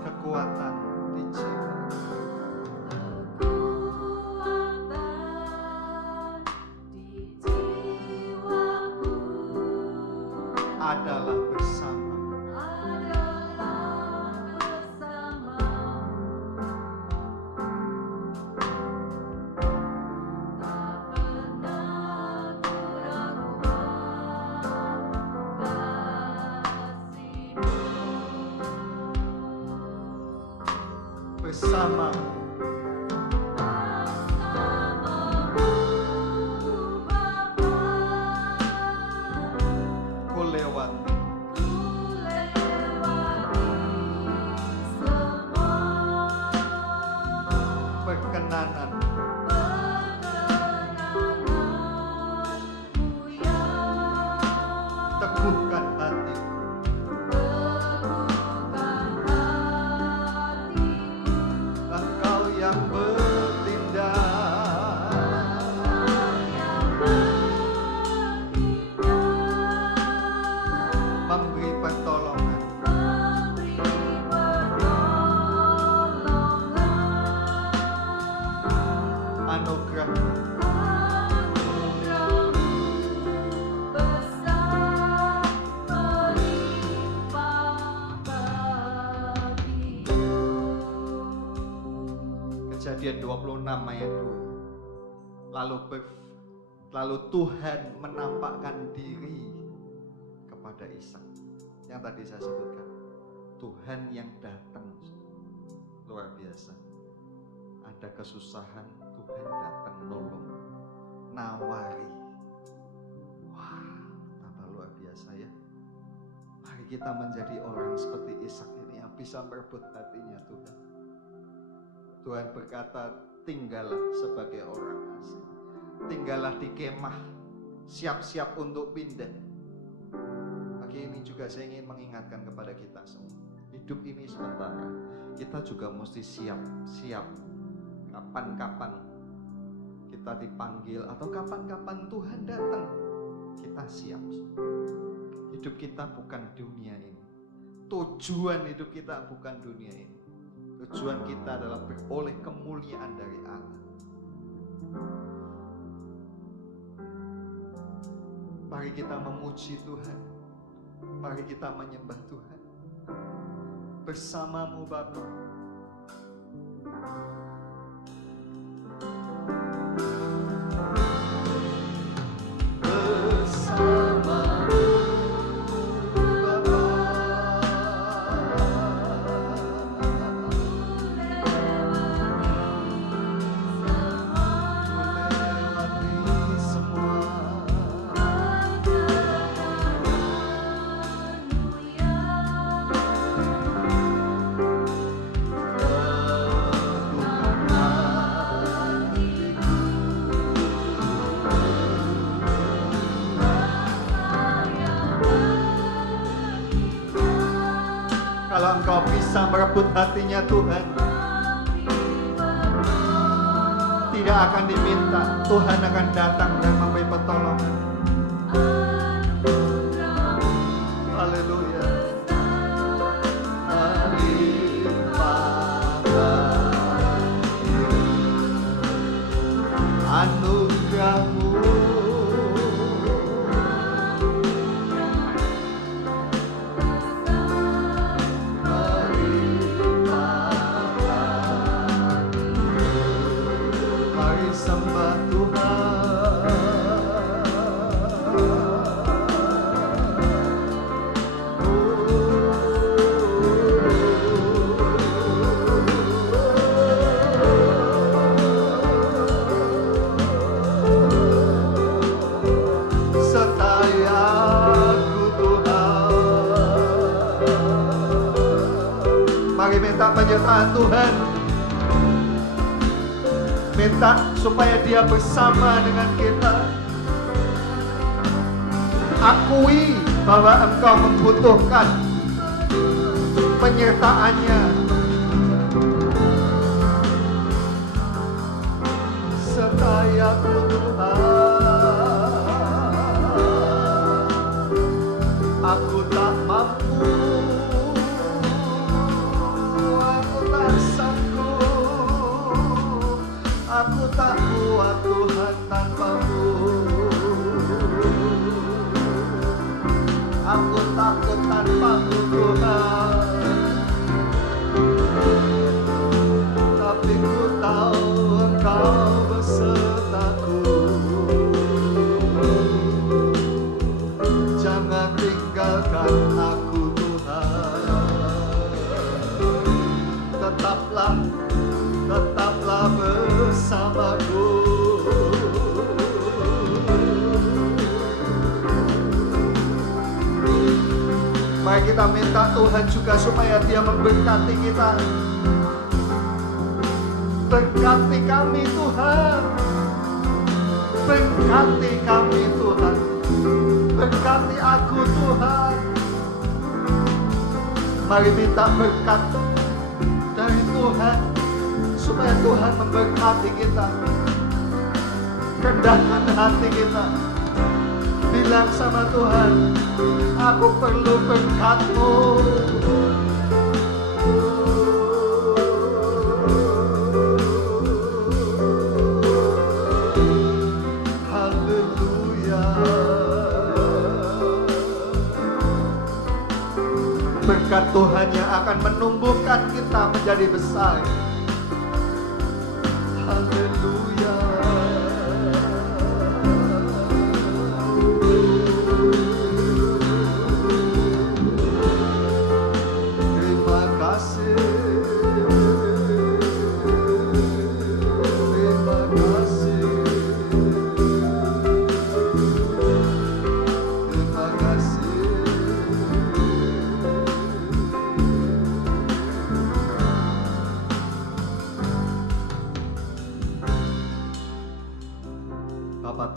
kekuatan di jiwaku. Adalah bersama. Tak pernah ku ragukan kasih-Mu. Bersamamu. Teguhkan hatiku. Engkau yang bertindak, memberi pertolongan. Anugerah-Mu Kejadian 26 ayat 2. Lalu Tuhan menampakkan diri kepada Ishak. Yang tadi saya sebutkan, Tuhan yang datang. Luar biasa. Ada kesusahan, Tuhan datang nolong, nawari. Wah, tambah luar biasa ya. Mari kita menjadi orang seperti Ishak ini yang bisa merebut hatinya Tuhan. Tuhan berkata, tinggallah sebagai orang asing. Tinggallah di kemah, siap-siap untuk pindah. Pagi ini juga saya ingin mengingatkan kepada kita semua. Hidup ini sementara, kita juga mesti siap-siap. Kapan-kapan kita dipanggil atau kapan-kapan Tuhan datang, kita siap. Hidup kita bukan dunia ini. Tujuan hidup kita bukan dunia ini. Tujuan kita adalah beroleh kemuliaan dari Allah. Mari kita memuji Tuhan. Mari kita menyembah Tuhan. Bersama-Mu Bapa. Kalau engkau bisa merebut hatinya Tuhan, tidak akan diminta, Tuhan akan datang dan memberi pertolongan. Haleluya. Anugerah-Mu sembah Tuhan. Sertai aku Tuhan. Mari minta penyertaan Tuhan. Minta supaya Dia bersama dengan kita. Akui bahwa engkau membutuhkan penyertaannya. Sertai aku Tuhan, aku tak mampu, aku tak sanggup, aku tak kuat Tuhan tanpamu. Aku takut tanpamu Tuhan, tapi ku tahu Engkau besertaku. Jangan tinggalkan aku Tuhan, tetaplah bersamaku. Mari kita minta Tuhan juga supaya Dia memberkati kita. Berkati kami Tuhan, berkati kami Tuhan, berkati aku Tuhan. Mari minta berkat dari Tuhan supaya Tuhan memberkati kita. Rendahkan hati kita, bilang sama Tuhan, aku perlu berkat-Mu. Haleluya. Berkat Tuhan yang akan menumbuhkan kita menjadi besar. Haleluya.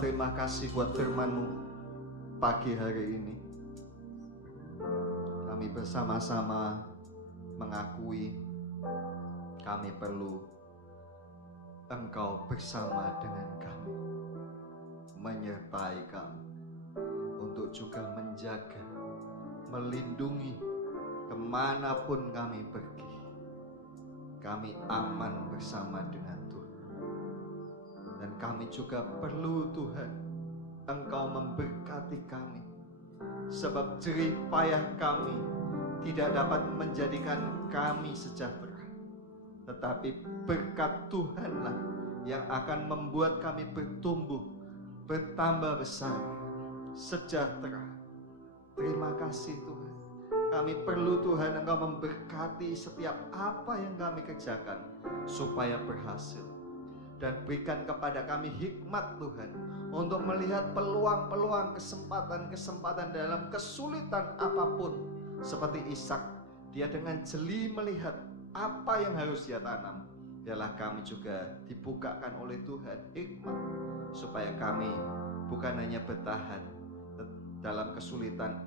Terima kasih buat firman-Mu pagi hari ini. Kami bersama-sama mengakui kami perlu Engkau bersama dengan kami, menyertai kami untuk juga menjaga, melindungi kemanapun kami pergi. Kami aman bersama dengan Tuhan. Dan kami juga perlu Tuhan, Engkau memberkati kami. Sebab jerih payah kami tidak dapat menjadikan kami sejahtera. Tetapi berkat Tuhanlah yang akan membuat kami bertumbuh, bertambah besar, sejahtera. Terima kasih Tuhan. Kami perlu Tuhan Engkau memberkati setiap apa yang kami kerjakan supaya berhasil. Dan berikan kepada kami hikmat Tuhan untuk melihat peluang-peluang, kesempatan-kesempatan dalam kesulitan apapun. Seperti Ishak, dia dengan jeli melihat apa yang harus dia tanam. Biarlah kami juga dibukakan oleh Tuhan hikmat supaya kami bukan hanya bertahan dalam kesulitan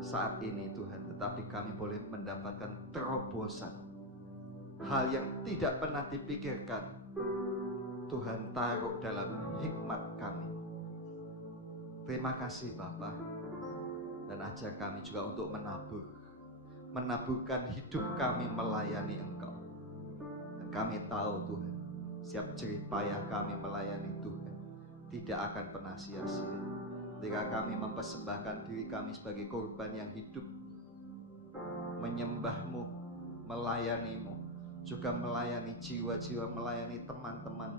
saat ini Tuhan, tetapi kami boleh mendapatkan terobosan. Hal yang tidak pernah dipikirkan Tuhan taruh dalam hikmat kami. Terima kasih Bapa. Dan ajar kami juga untuk menaburkan hidup kami melayani Engkau. Dan kami tahu Tuhan, setiap jerih payah kami melayani Tuhan tidak akan pernah sia-sia. Ketika kami mempersembahkan diri kami sebagai korban yang hidup, menyembah-Mu, melayani-Mu, juga melayani jiwa-jiwa, melayani teman-teman,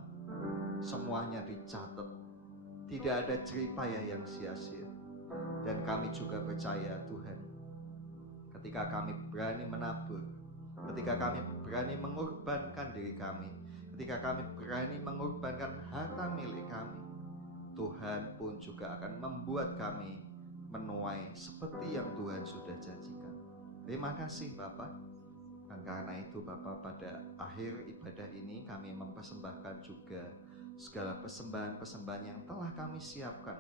semuanya dicatat. Tidak ada jerih payah yang sia-sia. Dan kami juga percaya Tuhan, ketika kami berani menabur, ketika kami berani mengorbankan diri kami, ketika kami berani mengorbankan harta milik kami, Tuhan pun juga akan membuat kami menuai seperti yang Tuhan sudah janjikan. Terima kasih Bapak. Dan karena itu Bapak, pada akhir ibadah ini kami mempersembahkan juga segala persembahan-persembahan yang telah kami siapkan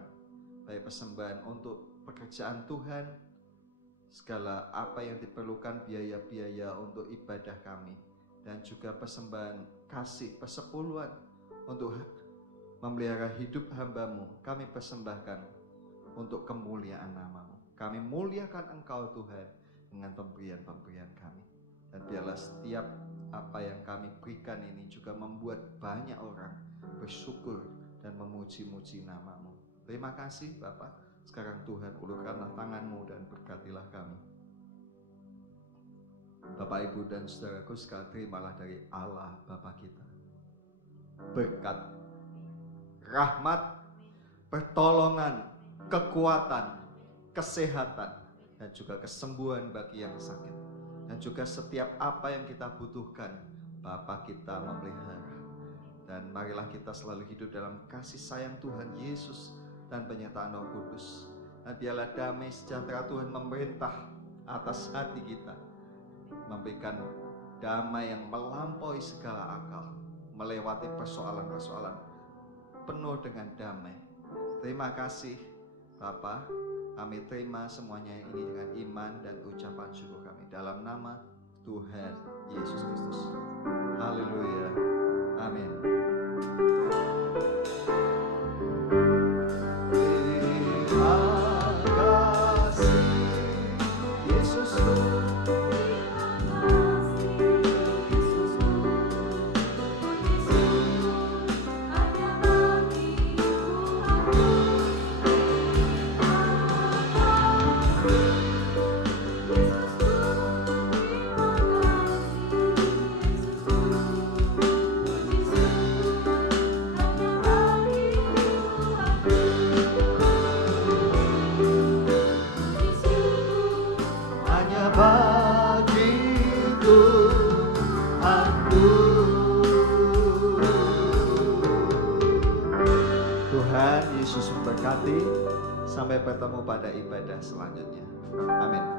baik persembahan untuk pekerjaan Tuhan, segala apa yang diperlukan biaya-biaya untuk ibadah kami, dan juga persembahan kasih persepuluhan untuk memelihara hidup hamba-Mu, kami persembahkan untuk kemuliaan nama-Mu. Kami muliakan Engkau Tuhan dengan pemberian-pemberian kami. Dan biarlah setiap apa yang kami berikan ini juga membuat banyak orang bersyukur dan memuji-muji nama-Mu. Terima kasih Bapa. Sekarang Tuhan, ulurkanlah tangan-Mu dan berkatilah kami. Bapak, Ibu, dan saudaraku sekalian, terimalah dari Allah Bapa kita berkat, rahmat, pertolongan, kekuatan, kesehatan, dan juga kesembuhan bagi yang sakit. Dan juga setiap apa yang kita butuhkan, Bapa kita memelihara. Dan marilah kita selalu hidup dalam kasih sayang Tuhan Yesus dan penyertaan Roh Kudus. Dan biarlah damai sejahtera Tuhan memerintah atas hati kita, memberikan damai yang melampaui segala akal, melewati persoalan-persoalan penuh dengan damai. Terima kasih Bapa, kami terima semuanya ini dengan iman dan ucapan syukur kami dalam nama Tuhan Yesus Kristus. Haleluya. Amin. Terima kasih Yesusku. Tuhan Yesus memberkati. Sampai bertemu pada ibadah selanjutnya. Amin.